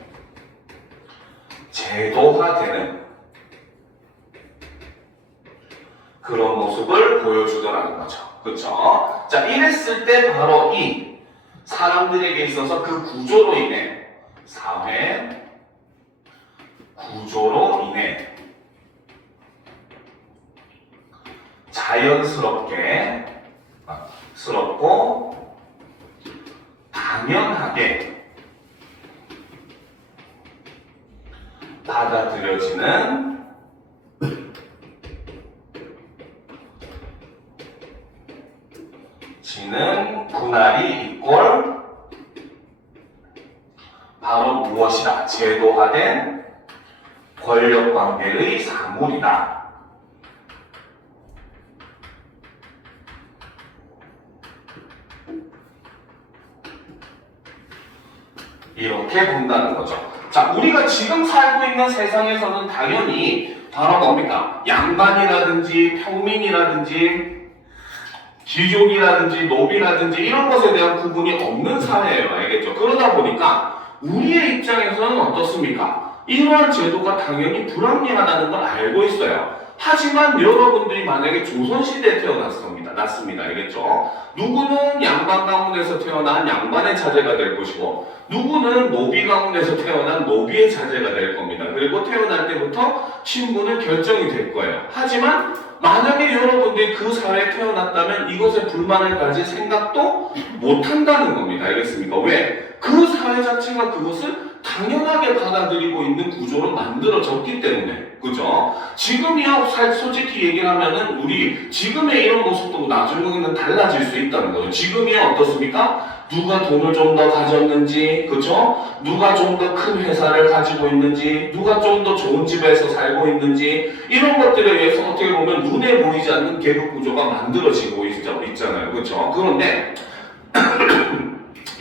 제도화되는 그런 모습을 보여주더라는 거죠. 그렇죠? 자, 이랬을 때 바로 이 사람들에게 있어서 그 구조로 인해 사회 구조로 인해 스럽고 당연하게 받아들여지는 분할이 이꼴 바로 무엇이다? 제도화된 권력관계의 사물이다. 이렇게 본다는 거죠. 자, 우리가 지금 살고 있는 세상에서는 당연히 바로 뭡니까? 양반이라든지 평민이라든지 귀족이라든지 노비라든지 이런 것에 대한 구분이 없는 사회예요. 알겠죠? 그러다 보니까 우리의 입장에서는 어떻습니까? 이러한 제도가 당연히 불합리하다는 걸 알고 있어요. 하지만 여러분들이 만약에 조선시대에 났습니다. 알겠죠? 누구는 양반 가문에서 태어난 양반의 자제가 될 것이고 누구는 노비 가문에서 태어난 노비의 자제가 될 겁니다. 그리고 태어날 때부터 신분은 결정이 될 거예요. 하지만 만약에 여러분들이 그 사회에 태어났다면 이것에 불만을 가질 생각도 못한다는 겁니다. 알겠습니까? 왜? 그 사회 자체가 그것을 당연하게 받아들이고 있는 구조로 만들어졌기 때문에. 그죠? 지금이야 솔직히 얘기를 하면은 우리 지금의 이런 모습도 나중에는 달라질 수 있다는 거죠. 지금이야 어떻습니까? 누가 돈을 좀 더 가졌는지, 그죠? 누가 좀 더 큰 회사를 가지고 있는지, 누가 좀 더 좋은 집에서 살고 있는지, 이런 것들에 의해서 어떻게 보면 눈에 보이지 않는 계급 구조가 만들어지고 있잖아요. 그죠? 그런데,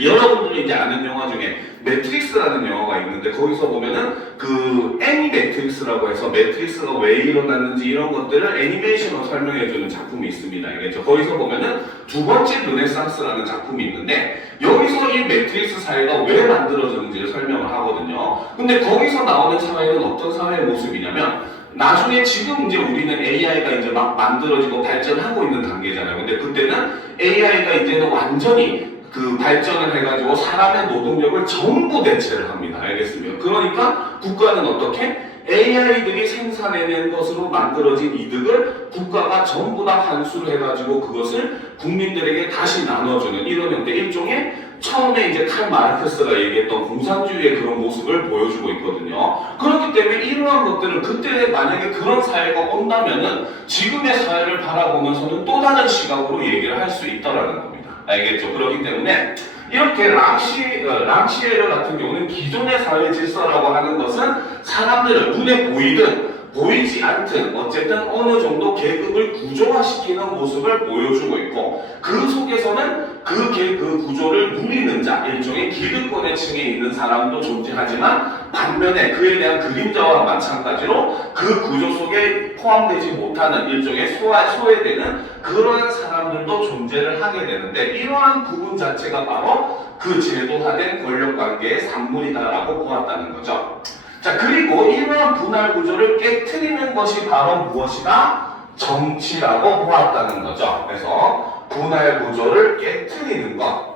여러분들이 이제 아는 영화 중에 매트릭스라는 영화가 있는데 거기서 보면은 그 애니 매트릭스라고 해서 매트릭스가 왜 일어났는지 이런 것들을 애니메이션으로 설명해주는 작품이 있습니다. 알겠죠? 거기서 보면은 두 번째 르네상스라는 작품이 있는데 여기서 이 매트릭스 사회가 왜 만들어졌는지를 설명을 하거든요. 근데 거기서 나오는 사회는 어떤 사회의 모습이냐면 나중에 지금 이제 우리는 AI가 이제 막 만들어지고 발전하고 있는 단계잖아요. 근데 그때는 AI가 이제는 완전히 그 발전을 해가지고 사람의 노동력을 전부 대체를 합니다. 알겠습니까? 그러니까 국가는 어떻게? AI들이 생산해낸 것으로 만들어진 이득을 국가가 전부 다 환수를 해가지고 그것을 국민들에게 다시 나눠주는 이런 형태 일종의 처음에 이제 칼 마르크스가 얘기했던 공산주의의 그런 모습을 보여주고 있거든요. 그렇기 때문에 이러한 것들은 그때 만약에 그런 사회가 온다면은 지금의 사회를 바라보면서는 또 다른 시각으로 얘기를 할 수 있다라는 겁니다. 알겠죠? 그렇기 때문에 이렇게 랑시에르 같은 경우는 기존의 사회 질서라고 하는 것은 사람들을 눈에 보이든 보이지 않든 어쨌든 어느 정도 계급을 구조화시키는 모습을 보여주고 있고 그 속에서는 그 구조를 누리는 자, 일종의 기득권의 층에 있는 사람도 존재하지만 반면에 그에 대한 그림자와 마찬가지로 그 구조 속에 포함되지 못하는 일종의 소외되는 그러한 사람들도 존재를 하게 되는데 이러한 부분 자체가 바로 그 제도화된 권력관계의 산물이다라고 보았다는 거죠. 자, 그리고 이러한 분할 구조를 깨트리는 것이 바로 무엇이다? 정치라고 보았다는 거죠. 그래서 분할 구조를 깨트리는 것.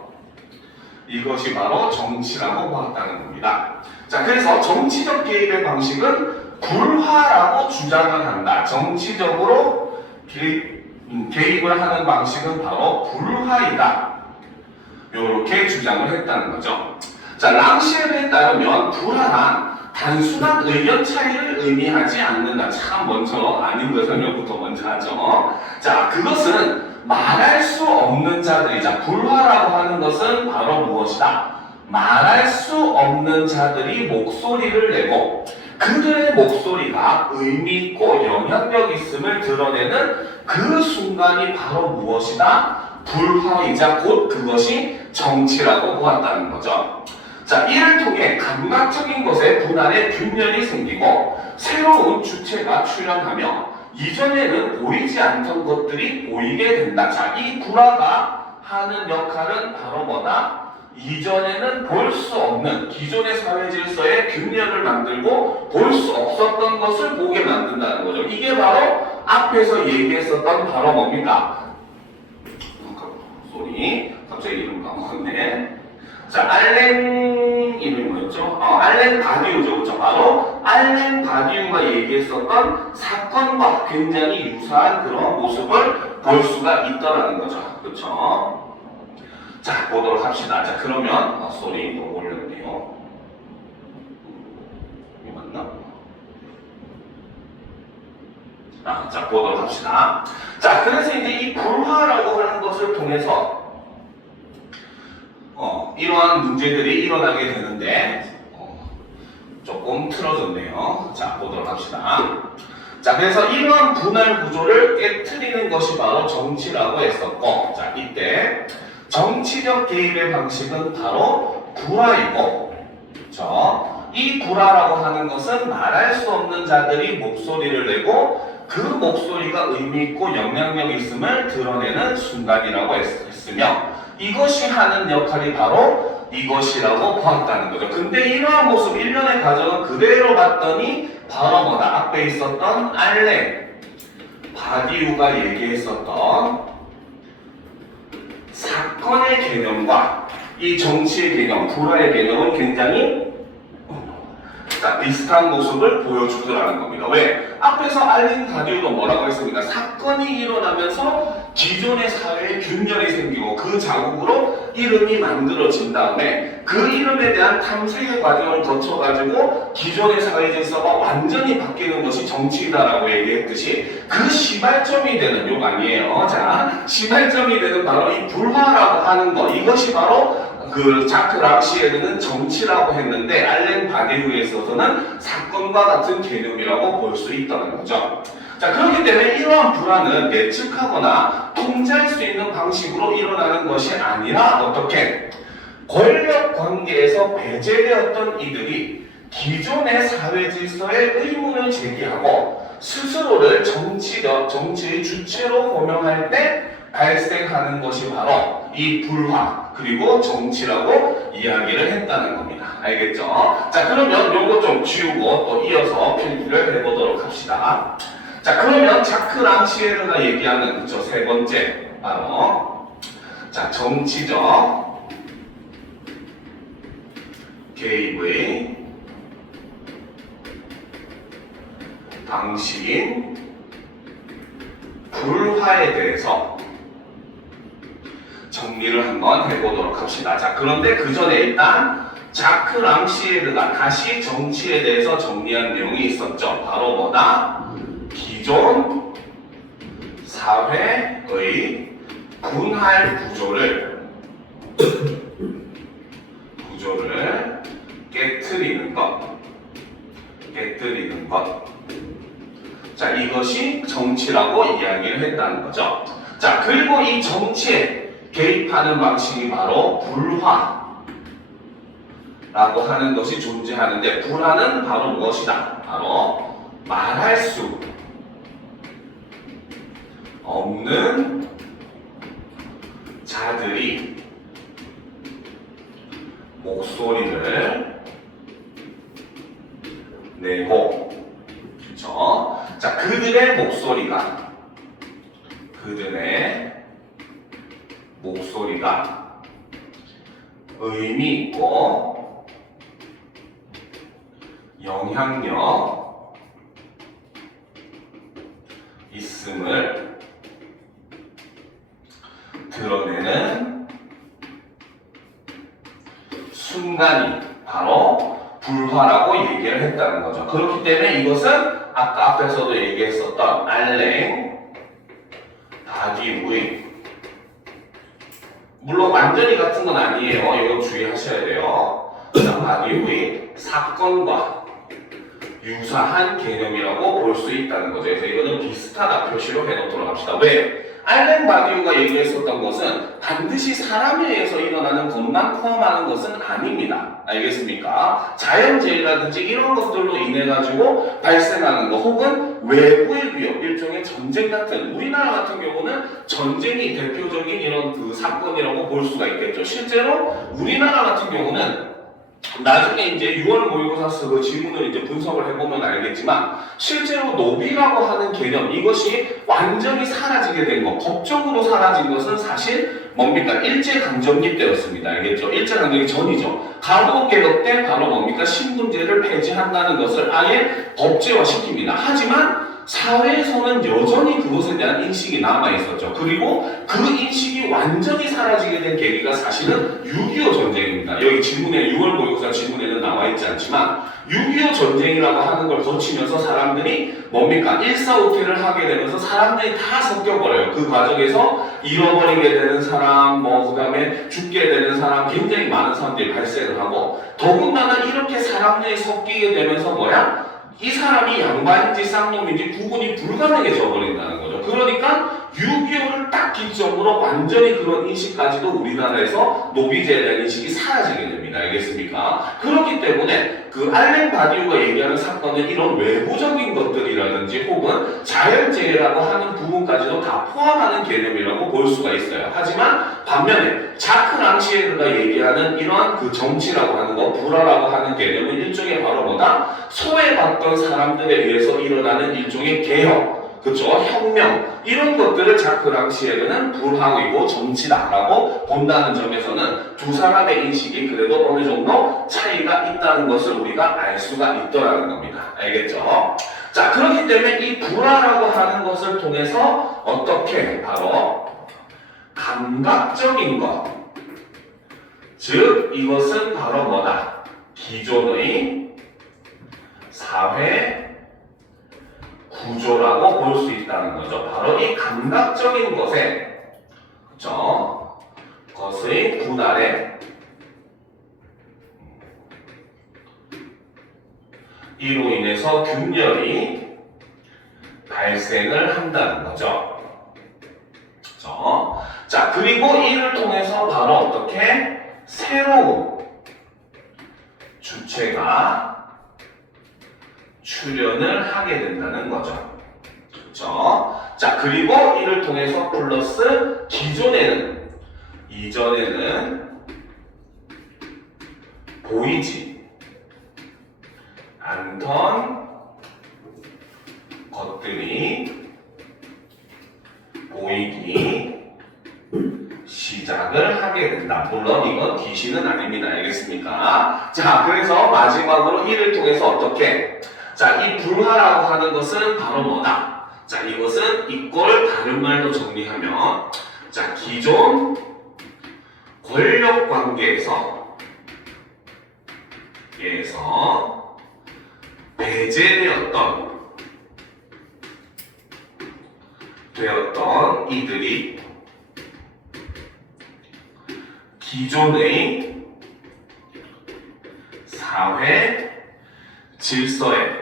이것이 바로 정치라고 보았다는 겁니다. 자, 그래서 정치적 개입의 방식은 불화라고 주장을 한다. 정치적으로 개입을 하는 방식은 바로 불화이다. 이렇게 주장을 했다는 거죠. 자, 랑시엘에 따르면 불화란 단순한 의견 차이를 의미하지 않는다. 참 먼저 아닌 거 설명부터 먼저 하죠. 자, 그것은 말할 수 없는 자들이자 불화라고 하는 것은 바로 무엇이다? 말할 수 없는 자들이 목소리를 내고 그들의 목소리가 의미 있고 영향력 있음을 드러내는 그 순간이 바로 무엇이다? 불화이자 곧 그것이 정치라고 보았다는 거죠. 자, 이를 통해 감각적인 것에 분할의 균열이 생기고 새로운 주체가 출현하며 이전에는 보이지 않던 것들이 보이게 된다. 자, 이 불화가 하는 역할은 바로 뭐다? 이전에는 볼 수 없는 기존의 사회 질서의 균열을 만들고 볼 수 없었던 것을 보게 만든다는 거죠. 이게 바로 앞에서 얘기했었던 바로 뭡니까? 소리 갑자기 이름 까먹었네. 자, 알렌 이름이 뭐였죠? 알렌 바디우죠. 그렇죠? 바로 알렌 바디우가 얘기했었던 사건과 굉장히 유사한 그런 모습을 볼 수가 있더라는 거죠. 그렇죠? 자, 보도록 합시다. 자, 그러면 소리 너무 올렸네요. 이거 맞나? 자, 보도록 합시다. 자, 그래서 이제 이 불화라고 하는 것을 통해서 이러한 문제들이 일어나게 되는데 조금 틀어졌네요. 자, 보도록 합시다. 자, 그래서 이러한 분할 구조를 깨트리는 것이 바로 정치라고 했었고, 자, 이때 정치적 개입의 방식은 바로 불화이고, 그렇죠? 이 불화라고 하는 것은 말할 수 없는 자들이 목소리를 내고 그 목소리가 의미 있고 영향력 있음을 드러내는 순간이라고 했으며 이것이 하는 역할이 바로 이것이라고 보았다는 거죠. 근데 이러한 모습, 일련의 과정을 그대로 봤더니 바로 뭐다? 앞에 있었던 알렌 바디우가 얘기했었던 사건의 개념과 이 정치의 개념, 불화의 개념은 굉장히 비슷한 모습을 보여주더라는 겁니다. 왜? 앞에서 알린 바디우도 뭐라고 했습니까? 사건이 일어나면서 기존의 사회에 균열이 생기고 그 자국으로 이름이 만들어진 다음에 그 이름에 대한 탐색의 과정을 거쳐가지고 기존의 사회 질서가 완전히 바뀌는 것이 정치이다라고 얘기했듯이 그 시발점이 되는 욕 아니에요. 자, 시발점이 되는 바로 이 불화라고 하는 것, 이것이 바로 그 자크 랑시에르는 정치라고 했는데 알렌 바디우에 있어서는 사건과 같은 개념이라고 볼 수 있다는 거죠. 자, 그렇기 때문에 이러한 불화는 예측하거나 통제할 수 있는 방식으로 일어나는 것이 아니라 어떻게? 권력 관계에서 배제되었던 이들이 기존의 사회 질서에 의문을 제기하고 스스로를 정치의 주체로 호명할 때 발생하는 것이 바로 이 불화 그리고 정치라고 이야기를 했다는 겁니다. 알겠죠? 자, 그러면 요거 좀 지우고 또 이어서 필기를 해보도록 합시다. 자, 그러면 자크 랑시에르가 얘기하는 저 세 번째 바로 자, 정치적 개입의 방식인 불화에 대해서 정리를 한번 해보도록 합시다. 자, 그런데 그 전에 일단 자크 랑시에르가 다시 정치에 대해서 정리한 내용이 있었죠. 바로 뭐다? 기존 사회의 분할 구조를 깨트리는 것. 자, 이것이 정치라고 이야기를 했다는 거죠. 자, 그리고 이 정치에 개입하는 방식이 바로 불화라고 하는 것이 존재하는데 불화는 바로 무엇이다? 바로 말할 수 없는 자들이 목소리를 내고, 그렇죠? 자, 그들의 목소리가 의미 있고 영향력 있음을 드러내는 순간이 바로 불화라고 얘기를 했다는 거죠. 그렇기 때문에 이것은 아까 앞에서도 얘기했었던 알랭 바디우의, 물론 완전히 같은 건 아니에요. 이거 주의하셔야 돼요. 바디우의 사건과 유사한 개념이라고 볼 수 있다는 거죠. 그래서 이거는 비슷하다 표시로 해놓도록 합시다. 왜? 알렌 바디우가 얘기했었던 것은 반드시 사람에 의해서 일어나는 것만 포함하는 것은 아닙니다. 알겠습니까? 자연재해라든지 이런 것들로 인해 가지고 발생하는 것, 혹은 외부의 위협, 일종의 전쟁 같은, 우리나라 같은 경우는 전쟁이 대표적인 이런 그 사건이라고 볼 수가 있겠죠. 실제로 우리나라 같은 경우는 나중에 이제 6월 모의고사 그 지문을 이제 분석을 해보면 알겠지만, 실제로 노비라고 하는 개념, 이것이 완전히 사라지게 된 것, 법적으로 사라진 것은 사실 뭡니까? 일제강점기 때였습니다. 알겠죠? 일제강점기 전이죠. 가도개혁 때 바로 뭡니까? 신분제를 폐지한다는 것을 아예 법제화 시킵니다. 하지만 사회에서는 여전히 그것에 대한 인식이 남아있었죠. 그리고 그 인식이 완전히 사라지게 된 계기가 사실은 6.25 전쟁입니다. 여기 지문에 6월 모의고사 지문에는 나와있지 않지만 6.25 전쟁이라고 하는 걸 거치면서 사람들이 뭡니까? 일사후퇴를 하게 되면서 사람들이 다 섞여버려요. 그 과정에서 잃어버리게 되는 사람, 그 다음에 죽게 되는 사람, 굉장히 많은 사람들이 발생을 하고, 더군다나 이렇게 사람들이 섞이게 되면서 이 사람이 양반인지 쌍놈인지 구분이 불가능해져 버린다는 거죠. 그러니까 6.25를 딱 기점으로 완전히 그런 인식까지도 우리나라에서 노비제에 대한 인식이 사라지게 됩니다. 알겠습니까? 그렇기 때문에 그 알렌 바디우가 얘기하는 사건은 이런 외부적인 것들이라든지 혹은 자연재해라고 하는 부분까지도 다 포함하는 개념이라고 볼 수가 있어요. 하지만 반면에 자크 랑시에르가 얘기하는 이러한 그 정치라고 하는 것, 불화라고 하는 개념은 일종의 바로 소외받던 사람들에 의해서 일어나는 일종의 개혁, 그쵸? 혁명, 이런 것들을 자크 랑시에르는 불황이고 정치다라고 본다는 점에서는 두 사람의 인식이 그래도 어느 정도 차이가 있다는 것을 우리가 알 수가 있더라는 겁니다. 알겠죠? 자, 그렇기 때문에 이 불화라고 하는 것을 통해서 어떻게 바로 감각적인 것, 즉 이것은 바로 기존의 사회 구조라고 볼 수 있다는 거죠. 바로 이 감각적인 것에, 그렇죠? 것의 분할에 이로 인해서 균열이 발생을 한다는 거죠. 그렇죠? 자, 그리고 이를 통해서 바로 어떻게 새로운 주체가 출현을 하게 된다는 거죠. 그렇죠? 자, 그리고 이를 통해서 플러스 이전에는 보이지 않던 것들이 보이기 시작을 하게 된다. 물론 이건 귀신은 아닙니다. 알겠습니까? 자, 그래서 마지막으로 이를 통해서 어떻게? 자, 이 불화라고 하는 것은 바로 자, 이것은 이걸 다른 말로 정리하면, 자, 기존 권력 관계에서 배제되었던 이들이 기존의 사회 질서에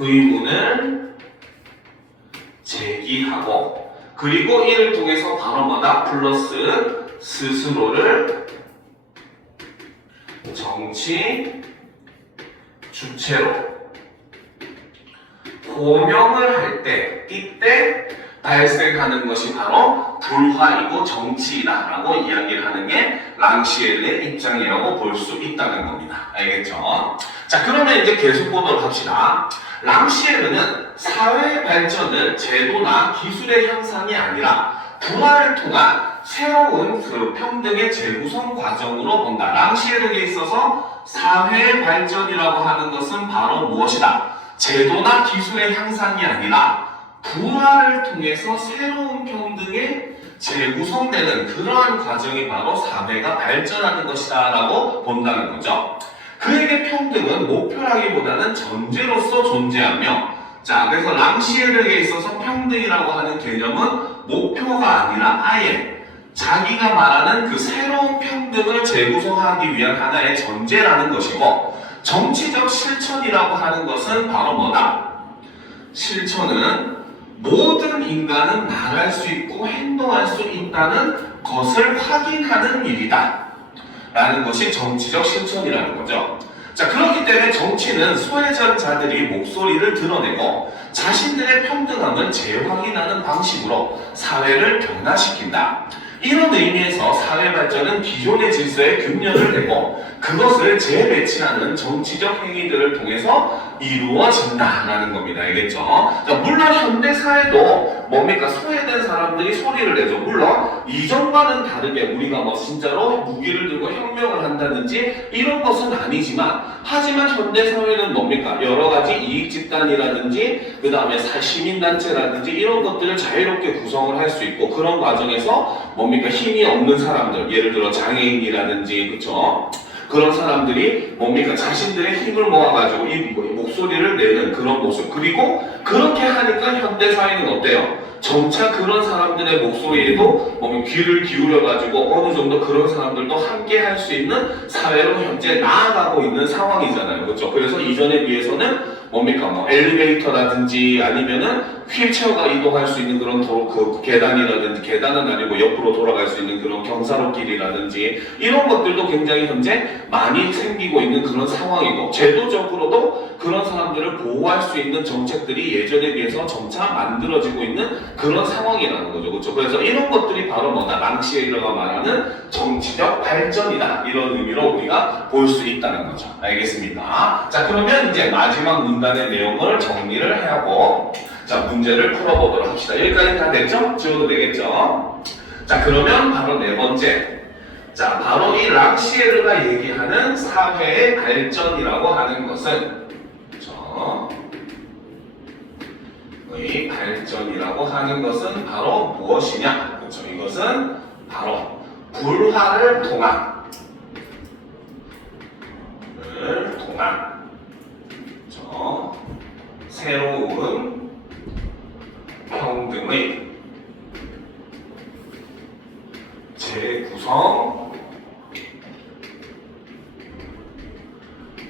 의문을 제기하고, 그리고 이를 통해서 바로 플러스 스스로를 정치 주체로 호명을 할 때, 이때 발생하는 것이 바로 불화이고 정치이다라고 이야기를 하는 게 랑시엘의 입장이라고 볼 수 있다는 겁니다. 알겠죠? 자, 그러면 이제 계속 보도록 합시다. 랑시엘은 사회 발전은 제도나 기술의 향상이 아니라 불화를 통한 새로운 그 평등의 재구성 과정으로 본다. 랑시에르에 있어서 사회의 발전이라고 하는 것은 바로 무엇이다? 제도나 기술의 향상이 아니라 불화를 통해서 새로운 평등의 재구성되는 그러한 과정이 바로 사회가 발전하는 것이다 라고 본다는 거죠. 그에게 평등은 목표라기보다는 전제로서 존재하며, 자, 그래서 랑시에르에 있어서 평등이라고 하는 개념은 목표가 아니라 아예 자기가 말하는 그 새로운 평등을 재구성하기 위한 하나의 전제라는 것이고, 정치적 실천이라고 하는 것은 바로 뭐다? 실천은 모든 인간은 말할 수 있고 행동할 수 있다는 것을 확인하는 일이다 라는 것이 정치적 실천이라는 거죠. 자, 그렇기 때문에 정치는 소외자들이 목소리를 드러내고 자신들의 평등함을 재확인하는 방식으로 사회를 변화시킨다. 이런 의미에서 사회 발전은 기존의 질서에 균열을 내고 그것을 재배치하는 정치적 행위들을 통해서 이루어진다라는 겁니다. 알겠죠? 자, 물론 현대 사회도 뭡니까? 소외된 사람들이 소리를 내죠. 물론 이전과는 다르게 우리가 뭐 진짜로 무기를 들고 혁명을 한다든지 이런 것은 아니지만, 하지만 현대 사회는 뭡니까? 여러 가지 이익 집단이라든지 그 다음에 시민단체라든지 이런 것들을 자유롭게 구성을 할 수 있고, 그런 과정에서 뭡니까? 힘이 없는 사람들, 예를 들어 장애인이라든지, 그쵸? 그런 사람들이 뭡니까? 자신들의 힘을 모아가지고 이 목소리를 내는 그런 모습. 그리고 그렇게 하니까 현대 사회는 어때요? 점차 그런 사람들의 목소리에도 귀를 기울여가지고 어느 정도 그런 사람들도 함께 할 수 있는 사회로 현재 나아가고 있는 상황이잖아요. 그렇죠? 그래서 이전에 비해서는 뭡니까? 엘리베이터라든지 아니면은 휠체어가 이동할 수 있는 그런 그 계단이라든지, 계단은 아니고 옆으로 돌아갈 수 있는 그런 경사로길이라든지 이런 것들도 굉장히 현재 많이 생기고 있는 그런 상황이고, 제도적으로도 그런 사람들을 보호할 수 있는 정책들이 예전에 비해서 점차 만들어지고 있는 그런 상황이라는 거죠. 그렇죠? 그래서 이런 것들이 바로 뭐다? 랑시에르가 말하는 정치적 발전이다. 이런 의미로 우리가 볼 수 있다는 거죠. 알겠습니다. 자, 그러면 이제 마지막 문단의 내용을 정리를 하고 자, 문제를 풀어보도록 합시다. 여기까지 다 됐죠? 지워도 되겠죠? 자, 그러면 바로 네 번째. 자, 바로 이 랑시에르가 얘기하는 사회의 발전이라고 하는 것은, 그렇죠? 이 발전이라고 하는 것은 바로 무엇이냐? 그렇죠? 이것은 바로 불화를 통한 그렇죠? 새로운 평등의 재구성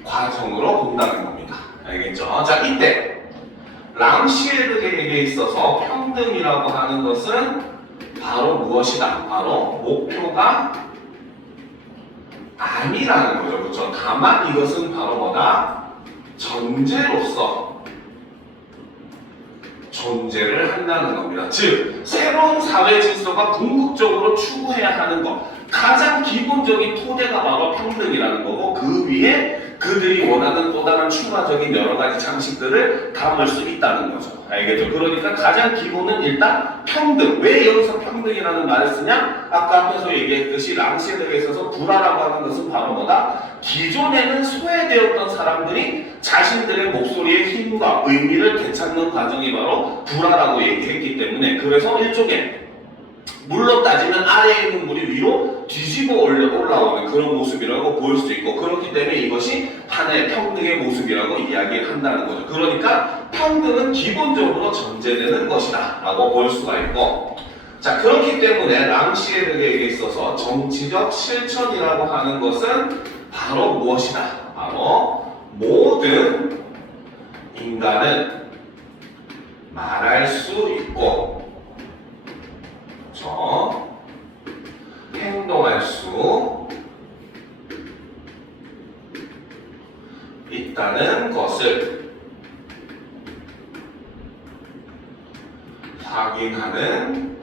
과정으로 본다는 겁니다. 알겠죠? 자, 이때 랑시에르에게 있어서 평등이라고 하는 것은 바로 무엇이다? 바로 목표가 아니라는 거죠. 그렇죠? 다만 이것은 바로 뭐다? 전제로서 존재를 한다는 겁니다. 즉, 새로운 사회 질서가 궁극적으로 추구해야 하는 것, 가장 기본적인 토대가 바로 평등이라는 거고, 그 위에 그들이 원하는 또 다른 추가적인 여러 가지 장식들을 담을 수 있다는 거죠. 알겠죠? 그러니까 가장 기본은 일단 평등. 왜 여기서 평등이라는 말을 쓰냐? 아까 앞에서 얘기했듯이 랑시에르에 있어서 불화라고 하는 것은 바로 뭐다? 기존에는 소외되었던 사람들이 자신들의 목소리의 힘과 의미를 되찾는 과정이 바로 불화라고 얘기했기 때문에, 그래서 일종의 물로 따지면 아래에 있는 물이 위로 뒤집어 올라오는 그런 모습이라고 볼 수 있고, 그렇기 때문에 이것이 하나의 평등의 모습이라고 이야기를 한다는 거죠. 그러니까 평등은 기본적으로 전제되는 것이다 라고 볼 수가 있고, 자, 그렇기 때문에 랑시에르에게 있어서 정치적 실천이라고 하는 것은 바로 무엇이다? 바로 모든 인간은 말할 수 있고 행동할 수 있다는 것을 확인하는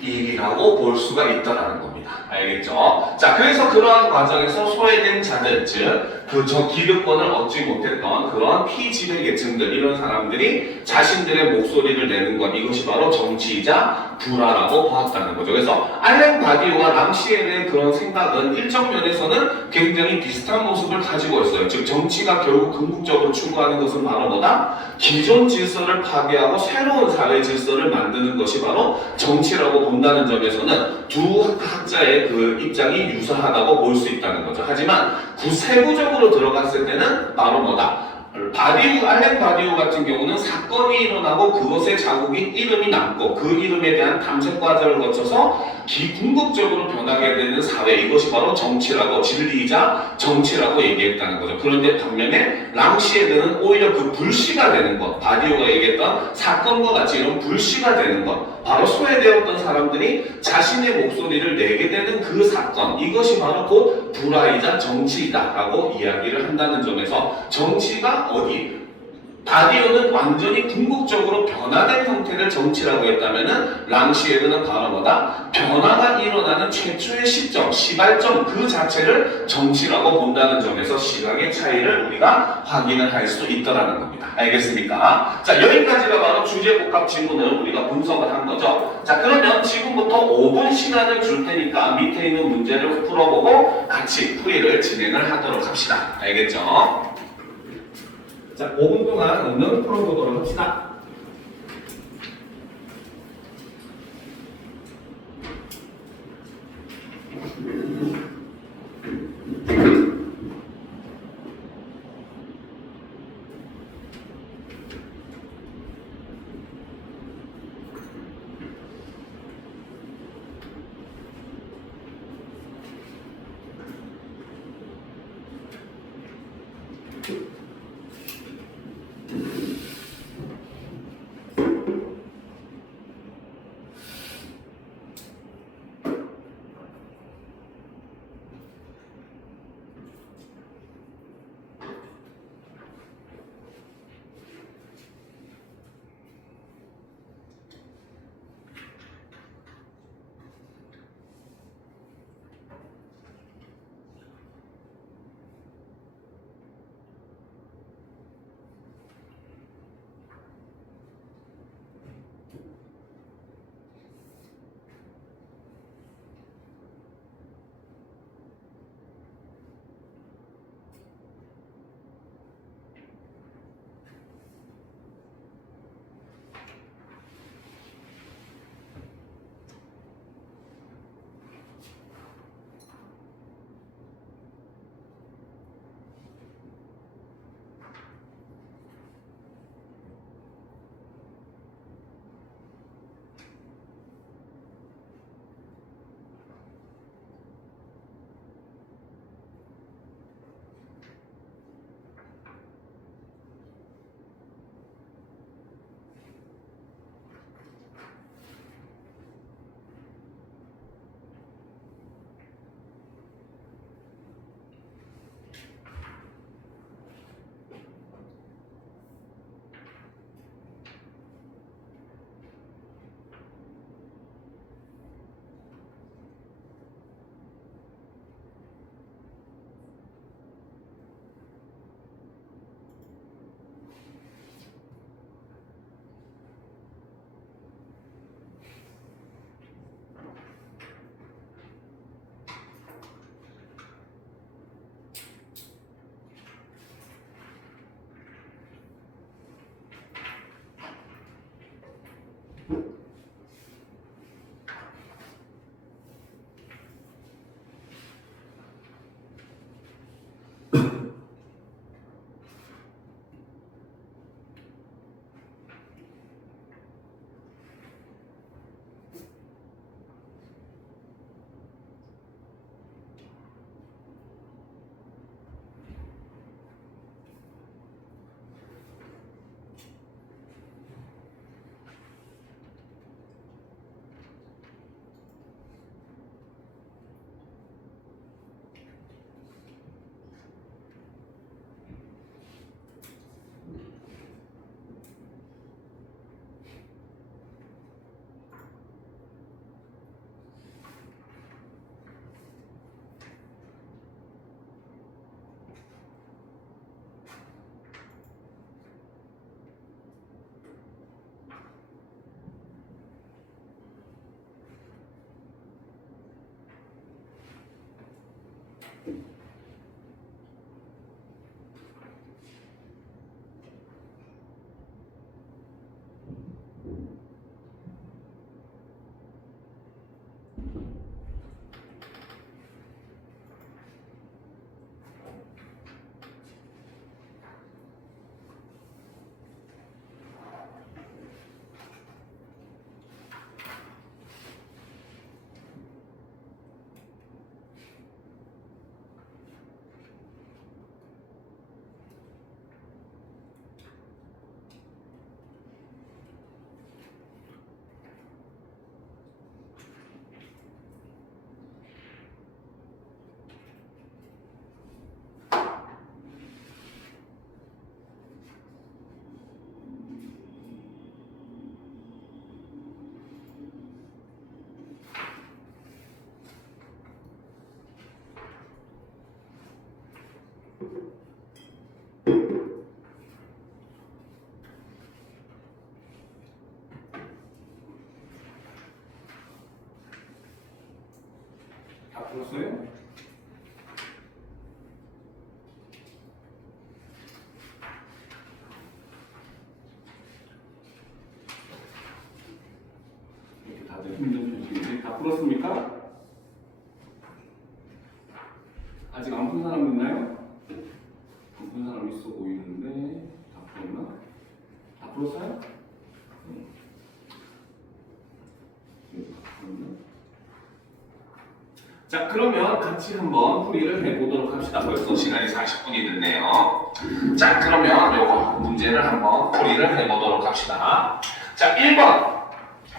일이라고 볼 수가 있다는 겁니다. 알겠죠? 자, 그래서 그러한 과정에서 소외된 자들, 즉 저 기득권을 얻지 못했던 그런 피지배 계층들 이런 사람들이 자신들의 목소리를 내는 것 이것이 바로 정치이자 불화라고 보았다는 거죠. 그래서 알렌 바디오와 랑시에 대한 그런 생각은 일정 면에서는 굉장히 비슷한 모습을 가지고 있어요. 즉 정치가 결국 궁극적으로 추구하는 것은 바로 뭐다? 기존 질서를 파괴하고 새로운 사회 질서를 만드는 것이 바로 정치라고 본다는 점에서는 두 학자의 그 입장이 유사하다고 볼 수 있다는 거죠. 하지만 세부적으로 들어갔을 때는 바로 뭐다? 알렌 바디오 같은 경우는 사건이 일어나고 그것의 자국인 이름이 남고 그 이름에 대한 탐색 과정을 거쳐서 궁극적으로 변하게 되는 사회 이것이 바로 정치라고 진리이자 정치라고 얘기했다는 거죠. 그런데 반면에 랑시에드는 오히려 그 불씨가 되는 것 바디오가 얘기했던 사건과 같이 이런 불씨가 되는 것 바로 소외되었던 사람들이 자신의 목소리를 내게 되는 그 사건 이것이 바로 곧 불화이자 정치이다 라고 이야기를 한다는 점에서 정치가 어디? 바디오는 완전히 궁극적으로 변화된 형태를 정치라고 했다면은 랑시에드는 바로 뭐다? 변화가 일어나는 최초의 시점, 시발점 그 자체를 정치라고 본다는 점에서 시각의 차이를 우리가 확인을 할 수 있다는 겁니다. 알겠습니까? 자, 여기까지가 바로 주제 복합 지문을 우리가 분석을 한 거죠. 자, 그러면 지금부터 5분 시간을 줄 테니까 밑에 있는 문제를 풀어보고 같이 풀이를 진행을 하도록 합시다. 알겠죠? 자, 5분 동안 오늘 풀어보도록 합시다. 풀었어요? 이렇게 다들 힘든 표시인데 다 풀었습니까? 아직 안 푼 사람 있나요? 안 푼 사람 있어 보이는데 다 풀었나? 다 풀었어요? 자, 그러면 같이 한번 풀이를 해보도록 합시다. 벌써 시간이 40분이 됐네요. 자, 그러면 요거 문제를 한번 풀이를 해보도록 합시다. 자, 1번.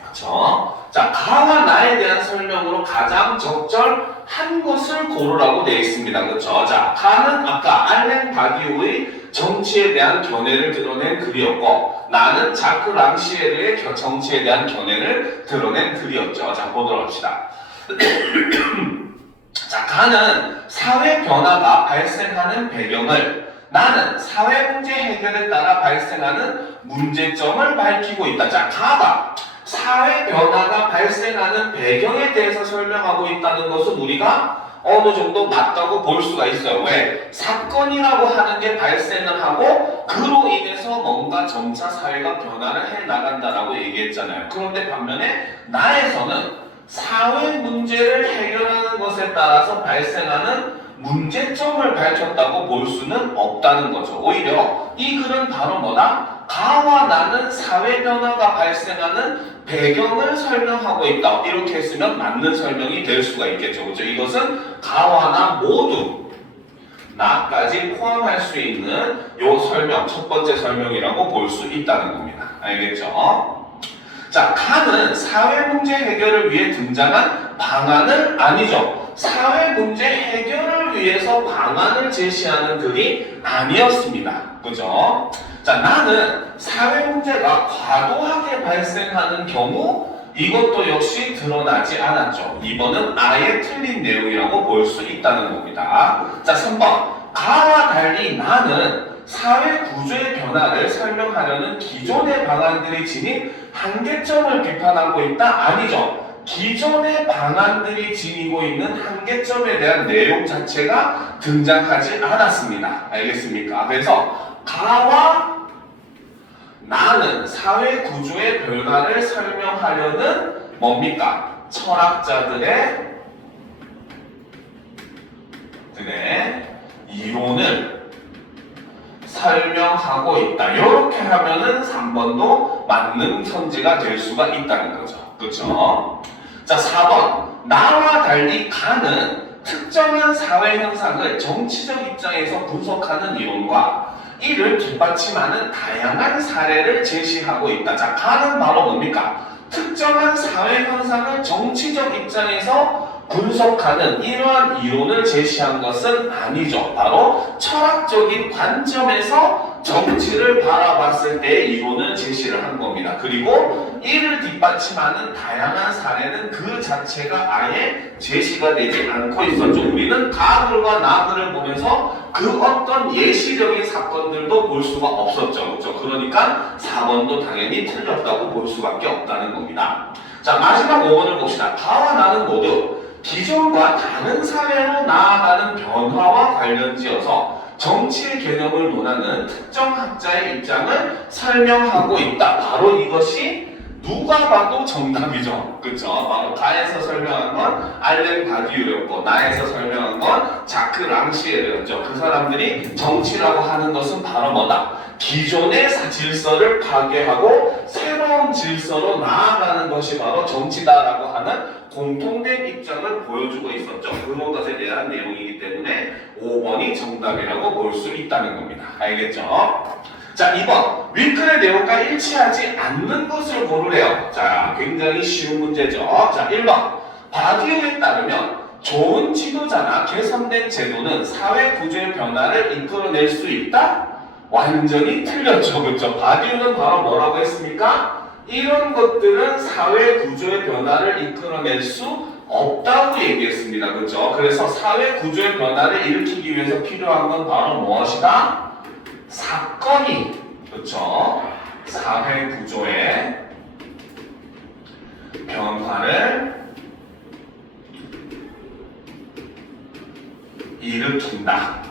그렇죠? 자, 가와 나에 대한 설명으로 가장 적절한 것을 고르라고 되어 있습니다. 그렇죠? 자, 가는 아까 알렌 바디오의 정치에 대한 견해를 드러낸 글이었고, 나는 자크 랑시에르의 정치에 대한 견해를 드러낸 글이었죠. 자, 보도록 합시다. 자, 가는 사회 변화가 발생하는 배경을, 나는 사회 문제 해결에 따라 발생하는 문제점을 밝히고 있다. 자, 가가 사회 변화가 발생하는 배경에 대해서 설명하고 있다는 것은 우리가 어느 정도 맞다고 볼 수가 있어요. 왜? 사건이라고 하는 게 발생을 하고 그로 인해서 뭔가 점차 사회가 변화를 해 나간다라고 얘기했잖아요. 그런데 반면에 나에서는 사회 문제를 해결하는 것에 따라서 발생하는 문제점을 밝혔다고 볼 수는 없다는 거죠. 오히려 이 글은 바로 뭐다? 가와 나는 사회 변화가 발생하는 배경을 설명하고 있다. 이렇게 했으면 맞는 설명이 될 수가 있겠죠. 그렇죠? 이것은 가와 나 모두 나까지 포함할 수 있는 요 설명, 첫 번째 설명이라고 볼 수 있다는 겁니다. 알겠죠? 자, 가는 사회 문제 해결을 위해 등장한 방안은 아니죠. 사회 문제 해결을 위해서 방안을 제시하는 글이 아니었습니다. 그죠? 자, 나는 사회 문제가 과도하게 발생하는 경우 이것도 역시 드러나지 않았죠. 이번은 아예 틀린 내용이라고 볼 수 있다는 겁니다. 자, 3번. 가와 달리 나는 사회 구조의 변화를 설명하려는 기존의 방안들이 지닌 한계점을 비판하고 있다? 아니죠. 기존의 방안들이 지니고 있는 한계점에 대한 내용 자체가 등장하지 않았습니다. 알겠습니까? 그래서 가와 나는 사회 구조의 변화를 설명하려는 뭡니까? 철학자들의 이론을 설명하고 있다. 이렇게 하면은 3번도 맞는 선지가 될 수가 있다는 거죠. 그렇죠? 자, 4번. 나와 달리 가는 특정한 사회 현상을 정치적 입장에서 분석하는 이론과 이를 뒷받침하는 다양한 사례를 제시하고 있다. 자, 가는 바로 뭡니까? 특정한 사회 현상을 정치적 입장에서 분석하는 이러한 이론을 제시한 것은 아니죠. 바로 철학적인 관점에서 정치를 바라봤을 때 이론을 제시를 한 겁니다. 그리고 이를 뒷받침하는 다양한 사례는 그 자체가 아예 제시가 되지 않고 있었죠. 우리는 가글과 나글을 보면서 그 어떤 예시적인 사건들도 볼 수가 없었죠. 그렇죠? 그러니까 4번도 당연히 틀렸다고 볼 수밖에 없다는 겁니다. 자, 마지막 5번을 봅시다. 가와 나는 모두 기존과 다른 사회로 나아가는 변화와 관련지어서 정치의 개념을 논하는 특정 학자의 입장을 설명하고 있다. 바로 이것이 누가 봐도 정답이죠. 그쵸? 바로 가에서 설명한 건 알렌 바디우였고 나에서 설명한 건 자크 랑시에르였죠. 그 사람들이 정치라고 하는 것은 바로 뭐다? 기존의 질서를 파괴하고 새로운 질서로 나아가는 것이 바로 정치다라고 하는 공통된 입장을 보여주고 있었죠. 그런 것에 대한 내용이기 때문에 5번이 정답이라고 볼 수 있다는 겁니다. 알겠죠? 자, 2번. 윗글의 내용과 일치하지 않는 것을 고르래요. 자, 굉장히 쉬운 문제죠. 자, 1번. 바디우에 따르면 좋은 지도자나 개선된 제도는 사회 구조의 변화를 이끌어낼 수 있다? 완전히 틀렸죠. 그렇죠? 바디우는 바로 뭐라고 했습니까? 이런 것들은 사회 구조의 변화를 이끌어낼 수 없다고 얘기했습니다. 그렇죠? 그래서 사회 구조의 변화를 일으키기 위해서 필요한 건 바로 무엇이다? 사건이, 그렇죠? 사회 구조의 변화를 일으킨다.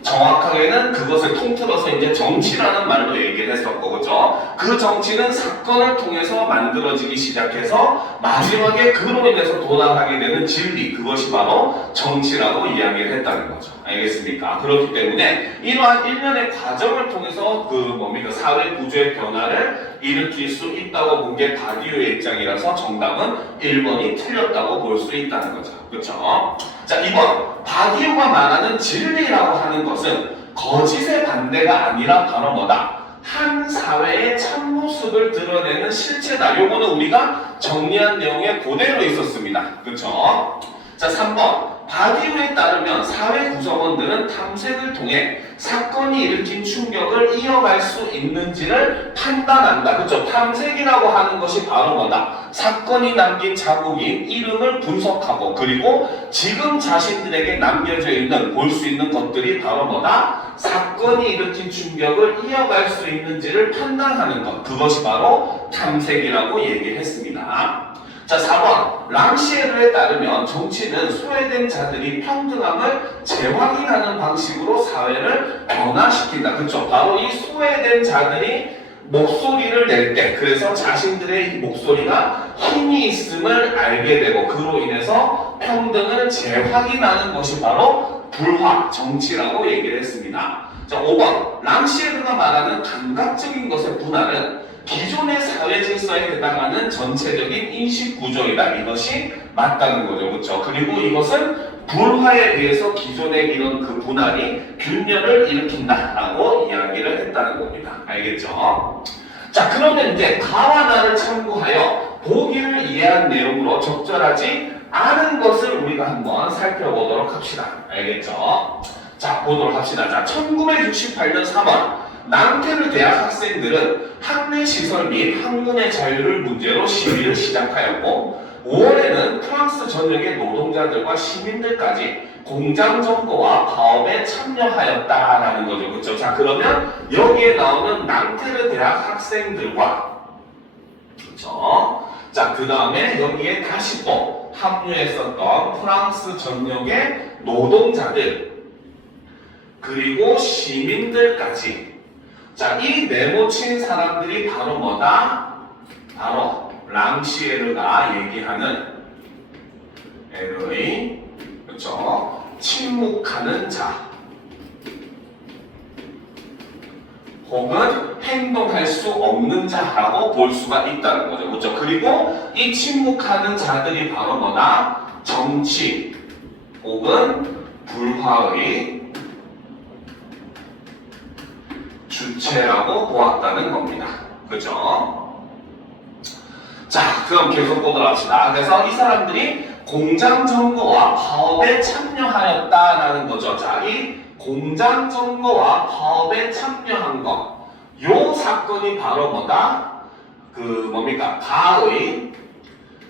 정확하게는 그것을 통틀어서 이제 정치라는 말로 얘기를 했었고, 그죠? 그 정치는 사건을 통해서 만들어지기 시작해서 마지막에 그로 인해서 도달하게 되는 진리, 그것이 바로 정치라고 이야기를 했다는 거죠. 알겠습니까? 그렇기 때문에 이러한 일련의 과정을 통해서 사회 구조의 변화를 일으킬 수 있다고 본 게 바디우의 입장이라서 정답은 1번이 틀렸다고 볼 수 있다는 거죠. 그렇죠? 자, 2번. 바디우가 말하는 진리라고 하는 것은 거짓의 반대가 아니라 바로 뭐다? 한 사회의 참모습을 드러내는 실체다. 요거는 우리가 정리한 내용에 그대로 있었습니다. 그렇죠? 자, 3번. 바디우에 따르면 사회 구성원들은 탐색을 통해 사건이 일으킨 충격을 이어갈 수 있는지를 판단한다. 그렇죠? 탐색이라고 하는 것이 바로 뭐다? 사건이 남긴 자국인 이름을 분석하고, 그리고 지금 자신들에게 남겨져 있는, 볼 수 있는 것들이 바로 뭐다? 사건이 일으킨 충격을 이어갈 수 있는지를 판단하는 것. 그것이 바로 탐색이라고 얘기를 했습니다. 자, 4번. 랑시에르에 따르면 정치는 소외된 자들이 평등함을 재확인하는 방식으로 사회를 변화시킨다. 그렇죠? 바로 이 소외된 자들이 목소리를 낼 때, 그래서 자신들의 목소리가 힘이 있음을 알게 되고, 그로 인해서 평등을 재확인하는 것이 바로 불화, 정치라고 얘기를 했습니다. 자, 5번. 랑시에르가 말하는 감각적인 것의 분할은 기존의 사회 질서에 해당하는 전체적인 인식 구조이다. 이것이 맞다는 거죠. 그렇죠? 그리고 이것은 불화에 의해서 기존의 이런 그 분할이 균열을 일으킨다라고 이야기를 했다는 겁니다. 알겠죠? 자, 그러면 이제 가와 나를 참고하여 보기를 이해한 내용으로 적절하지 않은 것을 우리가 한번 살펴보도록 합시다. 알겠죠? 자, 보도록 합시다. 자, 1968년 3월 낭테르 대학 학생들은 학내 시설 및 학문의 자유를 문제로 시위를 시작하였고, 5월에는 프랑스 전역의 노동자들과 시민들까지 공장 점거와 파업에 참여하였다라는 거죠. 그렇죠? 자, 그러면 여기에 나오는 낭테르 대학 학생들과, 그렇죠? 자, 그 다음에 여기에 다시 또 합류했었던 프랑스 전역의 노동자들, 그리고 시민들까지. 자, 이 네모친 사람들이 바로 뭐다? 바로 랑시에르가 얘기하는 L의, 그렇죠? 침묵하는 자 혹은 행동할 수 없는 자라고 볼 수가 있다는 거죠. 그렇죠? 그리고 이 침묵하는 자들이 바로 뭐다? 정치 혹은 불화의 주체라고 보았다는 겁니다. 그죠? 자, 그럼 계속 보도록 합시다. 그래서 이 사람들이 공장 점거와 파업에 참여하였다라는 거죠. 자, 이 공장 점거와 파업에 참여한 것, 요 사건이 바로 뭐다? 가의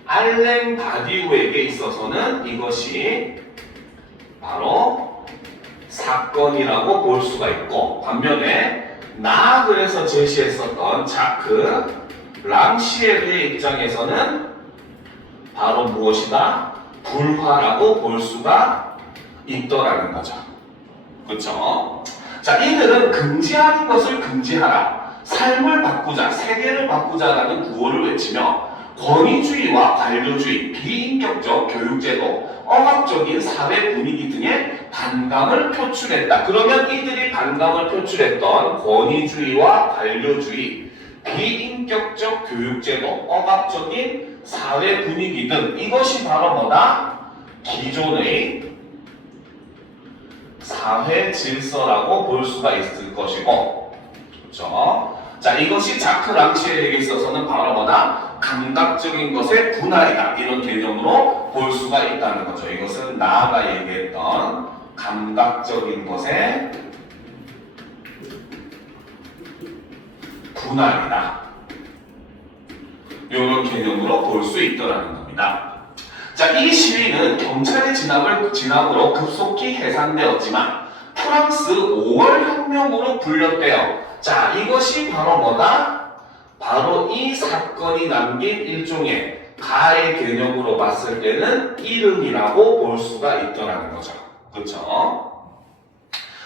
알랭 바디우에게 있어서는 이것이 바로 사건이라고 볼 수가 있고, 반면에 그래서 제시했었던 자크 랑시에르의 입장에서는 바로 무엇이다? 불화라고 볼 수가 있더라는 거죠. 그렇죠? 자, 이들은 금지하는 것을 금지하라, 삶을 바꾸자, 세계를 바꾸자라는 구호를 외치며 권위주의와 관료주의, 비인격적 교육제도, 억압적인 사회 분위기 등의 반감을 표출했다. 그러면 이들이 반감을 표출했던 권위주의와 관료주의, 비인격적 교육제도, 억압적인 사회 분위기 등, 이것이 바로 뭐다? 기존의 사회 질서라고 볼 수가 있을 것이고, 그렇죠? 자, 이것이 자크 랑시에르에게 있어서는 바로 뭐다? 감각적인 것의 분할이다. 이런 개념으로 볼 수가 있다는 거죠. 이것은 나아가 얘기했던 감각적인 것의 분할이다. 이런 개념으로 볼 수 있더라는 겁니다. 자, 이 시위는 경찰의 진압으로 급속히 해산되었지만 프랑스 5월 혁명으로 불렸대요. 자, 이것이 바로 뭐다? 바로 이 사건이 남긴 일종의 가의 개념으로 봤을 때는 이름이라고 볼 수가 있더라는 거죠. 그렇죠?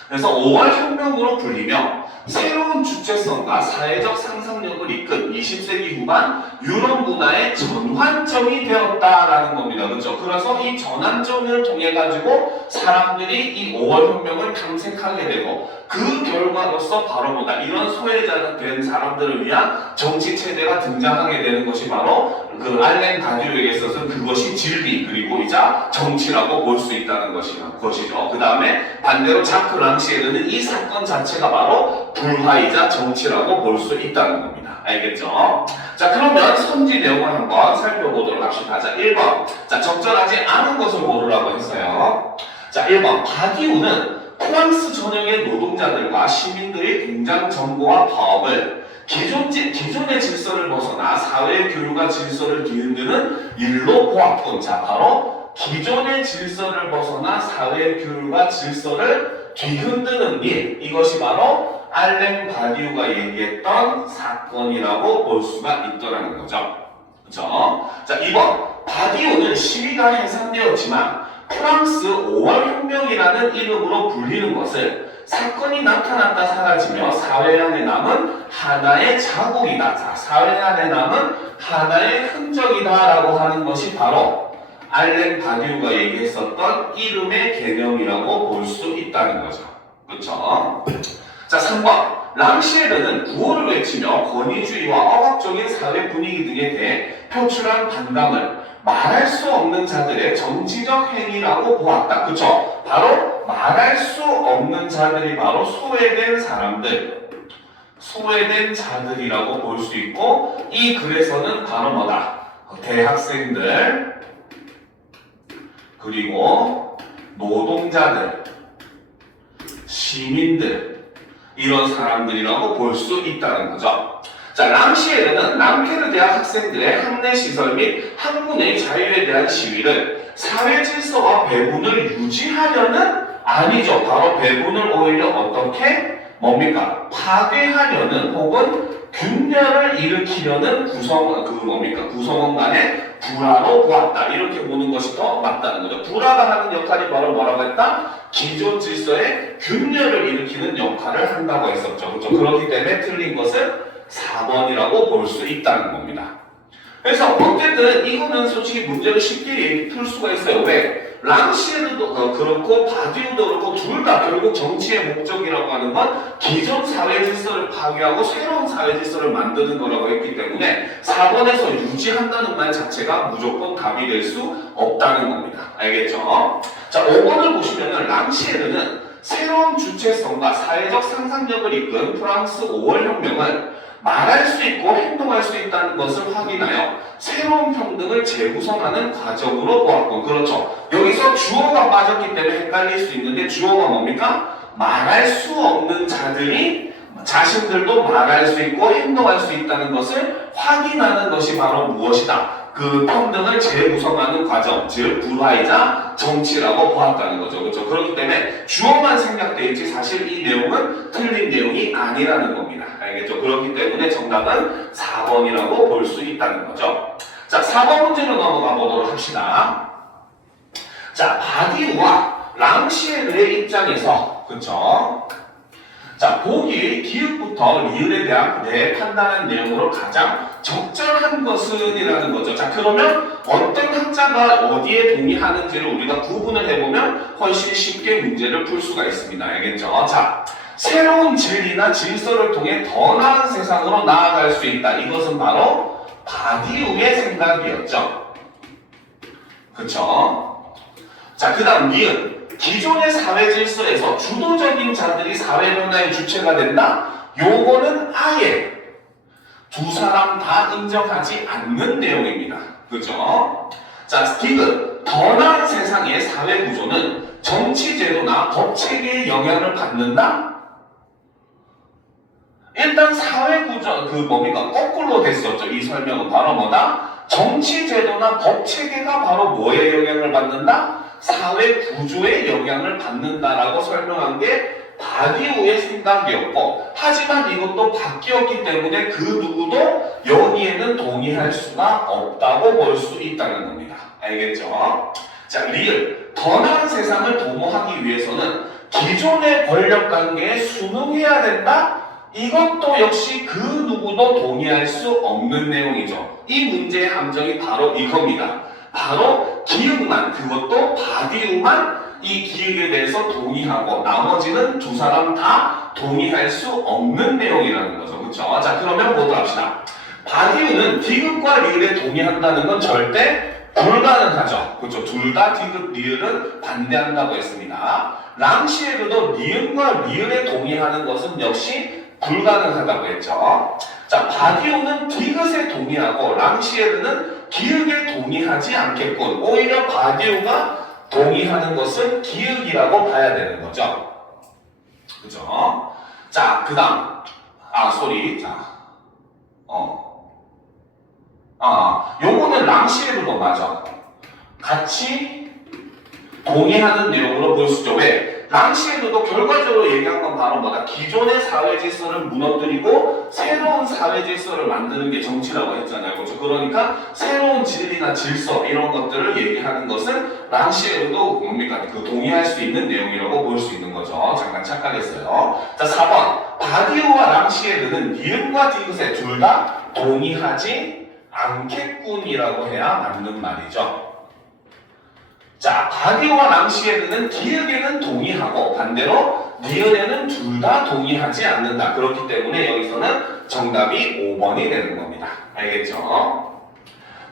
그래서 5월 혁명으로 불리며 새로운 주체성과 사회적 상상력을 이끈 20세기 후반 유럽 문화의 전환점이 되었다라는 겁니다. 그렇죠? 그래서 이 전환점을 통해 가지고 사람들이 이 5월 혁명을 탐색하게 되고 그 결과로서 바로 뭐다 이런 소외자 된 사람들을 위한 정치 체제가 등장하게 되는 것이 바로 그 알렌 바디우에게 있어서는 그것이 진리 그리고 이자 정치라고 볼 수 있다는 것이죠. 그 다음에 반대로 자크 랑시에르는 이 사건 자체가 바로 불화이자 정치라고 볼 수 있다는 겁니다. 알겠죠? 자, 그러면 선지 내용을 한번 살펴보도록 합시다. 자, 1번. 자, 적절하지 않은 것을 고르라고 했어요. 자, 1번. 바디우는 프랑스 전역의 노동자들과 시민들의 공장 정보와 파업을 기존의 질서를 벗어나 사회 교류가 질서를 뒤흔드는 일로 보았군. 자, 바로 기존의 질서를 벗어나 사회 교류가 질서를 뒤흔드는 일. 이것이 바로 알렌 바디우가 얘기했던 사건이라고 볼 수가 있더라는 거죠. 그렇죠? 자, 2번. 바디우는 시위가 해산되었지만 프랑스 5월 혁명이라는 이름으로 불리는 것을 사건이 나타났다 사라지며 사회 안에 남은 하나의 자국이다. 자, 사회 안에 남은 하나의 흔적이다라고 하는 것이 바로 알렌 바디우가 얘기했었던 이름의 개념이라고 볼 수 있다는 거죠. 그렇죠? 자, 3번. 랑시에르는 구호를 외치며 권위주의와 억압적인 사회 분위기 등에 대해 표출한 반감을 말할 수 없는 자들의 정치적 행위라고 보았다. 그쵸? 바로 말할 수 없는 자들이 바로 소외된 사람들, 소외된 자들이라고 볼 수 있고 이 글에서는 바로 뭐다? 대학생들 그리고 노동자들, 시민들 이런 사람들이라고 볼 수 있다는 거죠. 자, 랑시에르는 랑케르 대학 학생들의 학내 시설 및 학문의 자유에 대한 시위를 사회 질서와 배분을 유지하려는 아니죠. 바로 배분을 오히려 어떻게 뭡니까? 파괴하려는 혹은 균열을 일으키려는 구성원 간의 불화로 보았다. 이렇게 보는 것이 더 맞다는 거죠. 불화가 하는 역할이 바로 뭐라고 했다? 기존 질서의 균열을 일으키는 역할을 한다고 했었죠. 그렇죠? 그렇기 때문에 틀린 것은 4번이라고 볼 수 있다는 겁니다. 그래서 어쨌든 이거는 솔직히 문제를 쉽게 풀 수가 있어요. 왜? 랑시에르도 그렇고 바디우도 그렇고 둘 다 결국 정치의 목적이라고 하는 건 기존 사회 질서를 파괴하고 새로운 사회 질서를 만드는 거라고 했기 때문에 4번에서 유지한다는 말 자체가 무조건 답이 될 수 없다는 겁니다. 알겠죠? 자, 5번을 보시면은 랑시에르는 새로운 주체성과 사회적 상상력을 이끈 프랑스 5월 혁명을 말할 수 있고 행동할 수 있다는 것을 확인하여 새로운 평등을 재구성하는 과정으로 보았고, 그렇죠. 여기서 주어가 빠졌기 때문에 헷갈릴 수 있는데 주어가 뭡니까? 말할 수 없는 자들이 자신들도 말할 수 있고 행동할 수 있다는 것을 확인하는 것이 바로 무엇이다? 그 평등을 재구성하는 과정, 즉 불화이자 정치라고 보았다는 거죠. 그렇죠? 그렇기 때문에 주어만 생략되어 있지 사실 이 내용은 틀린 내용이 아니라는 겁니다. 알겠죠? 그렇기 때문에 정답은 4번이라고 볼 수 있다는 거죠. 자, 4번 문제로 넘어가 보도록 합시다. 자, 바디우와 랑시에르의 입장에서, 그쵸? 자, 보기 기읍부터 리을에 대한 내 판단한 내용으로 가장 적절한 것은 이라는 거죠. 자, 그러면 어떤 학자가 어디에 동의하는지를 우리가 구분을 해보면 훨씬 쉽게 문제를 풀 수가 있습니다. 알겠죠? 자, 새로운 진리나 질서를 통해 더 나은 세상으로 나아갈 수 있다. 이것은 바로 바디우의 생각이었죠. 그쵸? 자, 그 다음 니은. 기존의 사회 질서에서 주도적인 자들이 사회 변화의 주체가 된다? 요거는 아예 두 사람 다 인정하지 않는 내용입니다. 그죠? 자, 디귿. 더 나은 세상의 사회 구조는 정치 제도나 법 체계의 영향을 받는다? 일단 사회 구조, 거꾸로 됐었죠. 이 설명은 바로 뭐다? 정치 제도나 법 체계가 바로 뭐에 영향을 받는다? 사회 구조에 영향을 받는다라고 설명한 게 바디우의 생각이었고, 하지만 이것도 바뀌었기 때문에 그 누구도 여기에는 동의할 수가 없다고 볼 수 있다는 겁니다. 알겠죠? 자, 리을. 더 나은 세상을 도모하기 위해서는 기존의 권력 관계에 순응해야 된다? 이것도 역시 그 누구도 동의할 수 없는 내용이죠. 이 문제의 함정이 바로 이겁니다. 바로 기흥만, 그것도 바디우만 이 기획에 대해서 동의하고 나머지는 두 사람 다 동의할 수 없는 내용이라는 거죠. 그렇죠? 자, 그러면 보도록 합시다. 바디우는 디귿과 리을에 동의한다는 건 절대 불가능하죠. 그렇죠? 둘 다 디귿, 리을은 반대한다고 했습니다. 랑시에르도 니은과 리을에 동의하는 것은 역시 불가능하다고 했죠. 자, 바디우는 디귿에 동의하고 랑시에르는 기역에 동의하지 않겠군. 오히려 바디우가 동의하는 것은 기역이라고 봐야 되는 거죠. 그죠? 자, 그 다음. 요거는 랑시에르도 맞아. 같이 동의하는 내용으로 볼 수 있죠. 왜? 랑시에르도 결과적으로 얘기한 건 바로 뭐다? 기존의 사회 질서를 무너뜨리고 새로운 사회 질서를 만드는 게 정치라고 했잖아요. 그렇죠? 그러니까 새로운 진리나 질서 이런 것들을 얘기하는 것은 랑시에르도 뭡니까? 그 동의할 수 있는 내용이라고 볼 수 있는 거죠. 잠깐 착각했어요. 자, 4번. 바디우와 랑시에르는 니은과 디귿에 둘 다 동의하지 않겠군이라고 해야 맞는 말이죠. 자, 바디오와 랑시에르는 기역에는 동의하고 반대로 니은에는 둘 다 동의하지 않는다. 그렇기 때문에 여기서는 정답이 5번이 되는 겁니다. 알겠죠?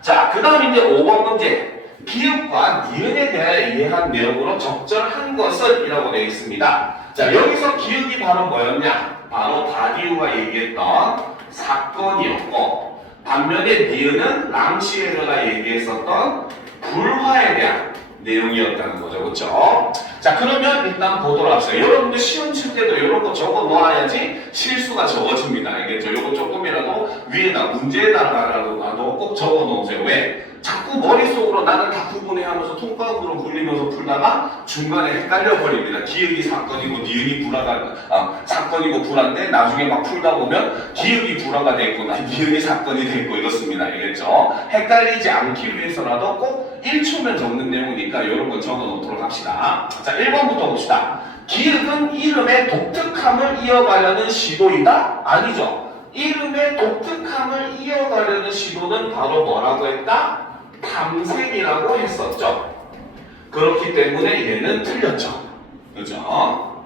자, 그 다음 이제 5번 문제. 기역과 니은에 대해 이해한 내용으로 적절한 것은 이라고 되어 있습니다. 자, 여기서 기역이 바로 뭐였냐? 바로 바디오가 얘기했던 사건이었고, 반면에 니은은 랑시에르가 얘기했었던 불화에 대한 내용이었다는 거죠. 그렇죠? 자, 그러면 일단 보도록 합시다. 여러분들 시험 칠 때도 이런 거 적어 놓아야지 실수가 적어집니다. 알겠죠? 이거 조금이라도 위에다 문제에다가라도 꼭 적어 놓으세요. 왜? 자꾸 머릿속으로 나는 다 구분해 하면서 통과으로 굴리면서 풀다가 중간에 헷갈려 버립니다. 기역이 사건이고 니은이 불화가 사건이고 불화인데 나중에 막 풀다 보면 기역이 불화가 돼 있고 니은이 사건이 돼 있고 이렇습니다. 알겠죠? 헷갈리지 않기 위해서라도 꼭 1초면 적는 내용이니까 이런 건 적어 놓도록 합시다. 자, 1번부터 봅시다. 기역은 이름의 독특함을 이어가려는 시도이다? 아니죠. 이름의 독특함을 이어가려는 시도는 바로 뭐라고 했다? 탐색이라고 했었죠. 그렇기 때문에 얘는 틀렸죠. 그죠?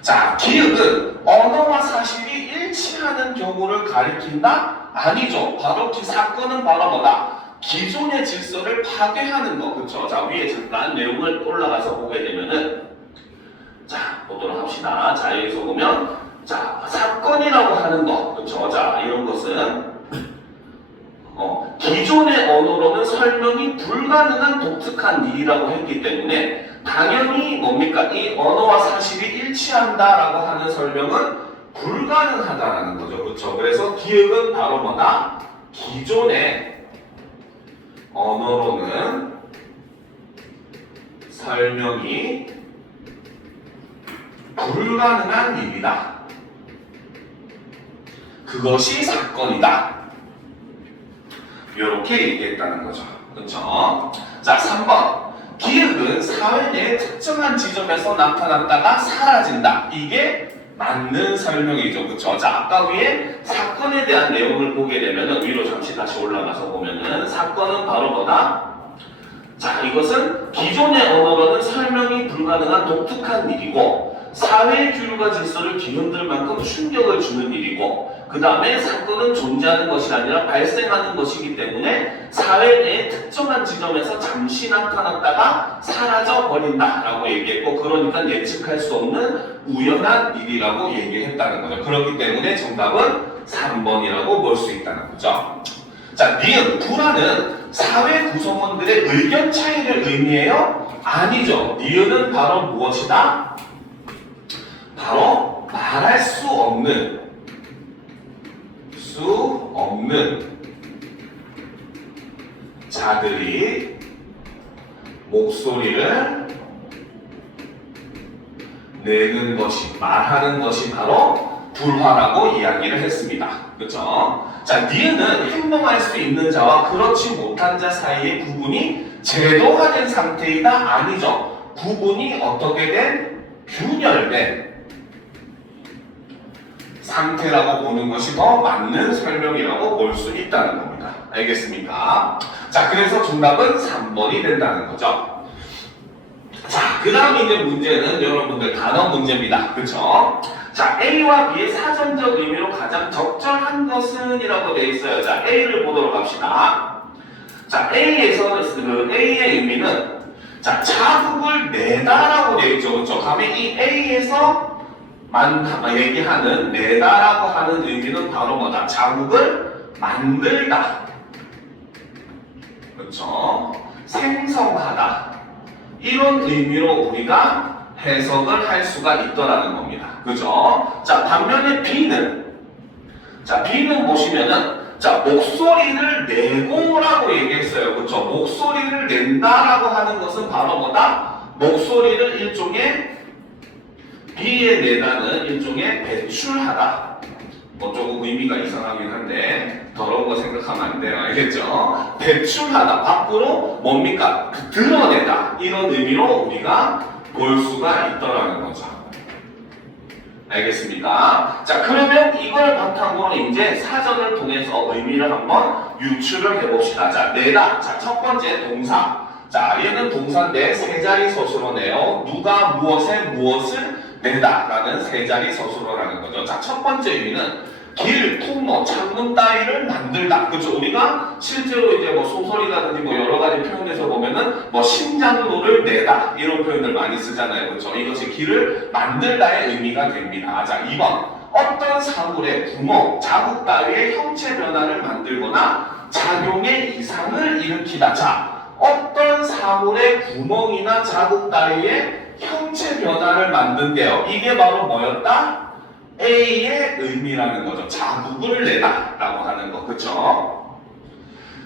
자, 기역은 언어와 사실이 일치하는 경우를 가리킨다? 아니죠. 바로 사건은 바로 뭐다? 기존의 질서를 파괴하는 거. 그쵸? 자, 위에 잠깐 내용을 올라가서 보게 되면은 자, 보도록 합시다. 자, 여기서 보면 자, 사건이라고 하는 것. 그쵸? 자, 이런 것은 기존의 언어로는 설명이 불가능한 독특한 일이라고 했기 때문에 당연히 뭡니까? 이 언어와 사실이 일치한다라고 하는 설명은 불가능하다라는 거죠. 그렇죠? 그래서 기역은 바로 뭐다? 기존의 언어로는 설명이 불가능한 일이다. 그것이 사건이다. 이렇게 얘기했다는 거죠. 그렇죠? 자, 3번. 기역은 사회 내의 특정한 지점에서 나타났다가 사라진다. 이게 맞는 설명이죠. 그렇죠? 자, 아까 위에 사건에 대한 내용을 보게 되면은 위로 잠시 다시 올라가서 보면은 사건은 바로 뭐다? 자, 이것은 기존의 언어로는 설명이 불가능한 독특한 일이고 사회의 규율과 질서를 뒤흔들 만큼 충격을 주는 일이고 그 다음에 사건은 존재하는 것이 아니라 발생하는 것이기 때문에 사회 내의 특정한 지점에서 잠시 나타났다가 사라져 버린다라고 얘기했고 그러니까 예측할 수 없는 우연한 일이라고 얘기했다는 거죠. 그렇기 때문에 정답은 3번이라고 볼 수 있다는 거죠. 자, 니은, 불화는 사회 구성원들의 의견 차이를 의미해요? 아니죠. 니은은 바로 무엇이다? 바로 말할 수 없는 자들이 목소리를 내는 것이, 말하는 것이 바로 불화라고 이야기를 했습니다. 그렇죠? 자, 니은은 행동할 수 있는 자와 그렇지 못한 자 사이의 구분이 제도화된 상태이다? 아니죠. 구분이 어떻게 된? 균열된 상태라고 보는 것이 더 맞는 설명이라고 볼 수 있다는 겁니다. 알겠습니까? 자, 그래서 정답은 3번이 된다는 거죠. 자, 그 다음 이제 문제는 여러분들 단어 문제입니다. 그쵸? 자, A와 B의 사전적 의미로 가장 적절한 것은? 이라고 되어 있어요. 자, A를 보도록 합시다. 자, A에서는 A의 의미는 자, 자국을 내다라고 되어 있죠. 그쵸? 그러면 이 A에서 얘기하는 내다라고 하는 의미는 바로 뭐다? 자국을 만들다. 그렇죠? 생성하다. 이런 의미로 우리가 해석을 할 수가 있더라는 겁니다. 그죠? 자, 반면에 B는 보시면은 자, 목소리를 내고라고 얘기했어요. 그렇죠? 목소리를 낸다라고 하는 것은 바로 뭐다? 목소리를 일종의 B에 내다는 일종의 배출하다. 뭐 조금 의미가 이상하긴 한데 더러운 거 생각하면 안 돼요. 알겠죠? 배출하다. 밖으로 뭡니까? 드러내다. 이런 의미로 우리가 볼 수가 있더라는 거죠. 알겠습니까? 자, 그러면 이걸 바탕으로 이제 사전을 통해서 의미를 한번 유추를 해봅시다. 자, 내다. 자, 첫 번째 동사. 자, 얘는 동사인데 세 자리 서술어네요. 누가 무엇을 내다라는 세 자리 서술어라는 거죠. 자, 첫 번째 의미는 길, 통로, 창문 따위를 만들다. 그렇죠? 우리가 실제로 이제 뭐 소설이라든지 뭐 여러 가지 표현에서 보면은 뭐 심장로를 내다 이런 표현들 많이 쓰잖아요. 그렇죠? 이것이 길을 만들다의 의미가 됩니다. 자, 2번. 어떤 사물의 구멍, 자국 따위의 형체 변화를 만들거나 작용의 이상을 일으키다. 자, 어떤 사물의 구멍이나 자국 따위의 형체 변화를 만든대요. 이게 바로 뭐였다? A의 의미라는 거죠. 자국을 내다 라고 하는 거. 그쵸?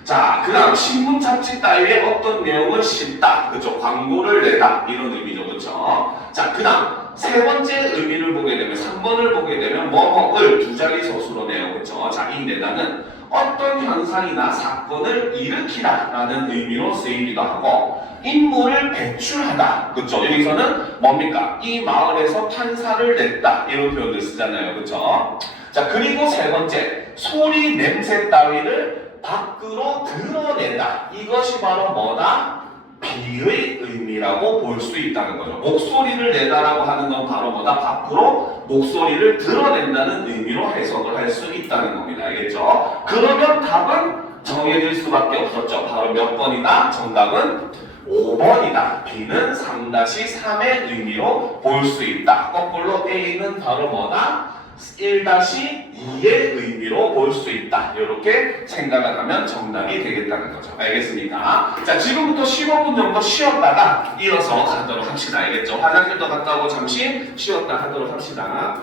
자, 그 다음 신문 잡지 따위의 어떤 내용을 싣다. 그쵸? 광고를 내다. 이런 의미죠. 그쵸? 자, 그 다음 세 번째 의미를 보게 되면 3번을 보게 되면 뭐뭐을 두 자리 서술어네요. 그쵸? 자, 이 내다는 어떤 현상이나 사건을 일으키다 라는 의미로 쓰이기도 하고 인물을 배출하다. 그쵸? 여기서는 뭡니까? 이 마을에서 판사를 냈다. 이런 표현을 쓰잖아요. 그쵸? 자, 그리고 세 번째, 소리, 냄새 따위를 밖으로 드러낸다. 이것이 바로 뭐다? 비의 의미라고 볼 수 있다는 거죠. 목소리를 내다라고 하는 건 바로 뭐다? 밖으로 목소리를 드러낸다는 의미로 해석을 할 수 있다는 겁니다. 알겠죠? 그러면 답은 정해질 수밖에 없었죠. 바로 몇 번이다? 정답은 5번이다. B는 3-3의 의미로 볼 수 있다. 거꾸로 A는 바로 뭐다? 1-2의 의미로 볼 수 있다. 이렇게 생각을 하면 정답이 되겠다는 거죠. 알겠습니까? 자, 지금부터 15분 정도 쉬었다가 이어서 가도록 합시다. 알겠죠? 화장실도 갔다 오고 잠시 쉬었다 하도록 합시다.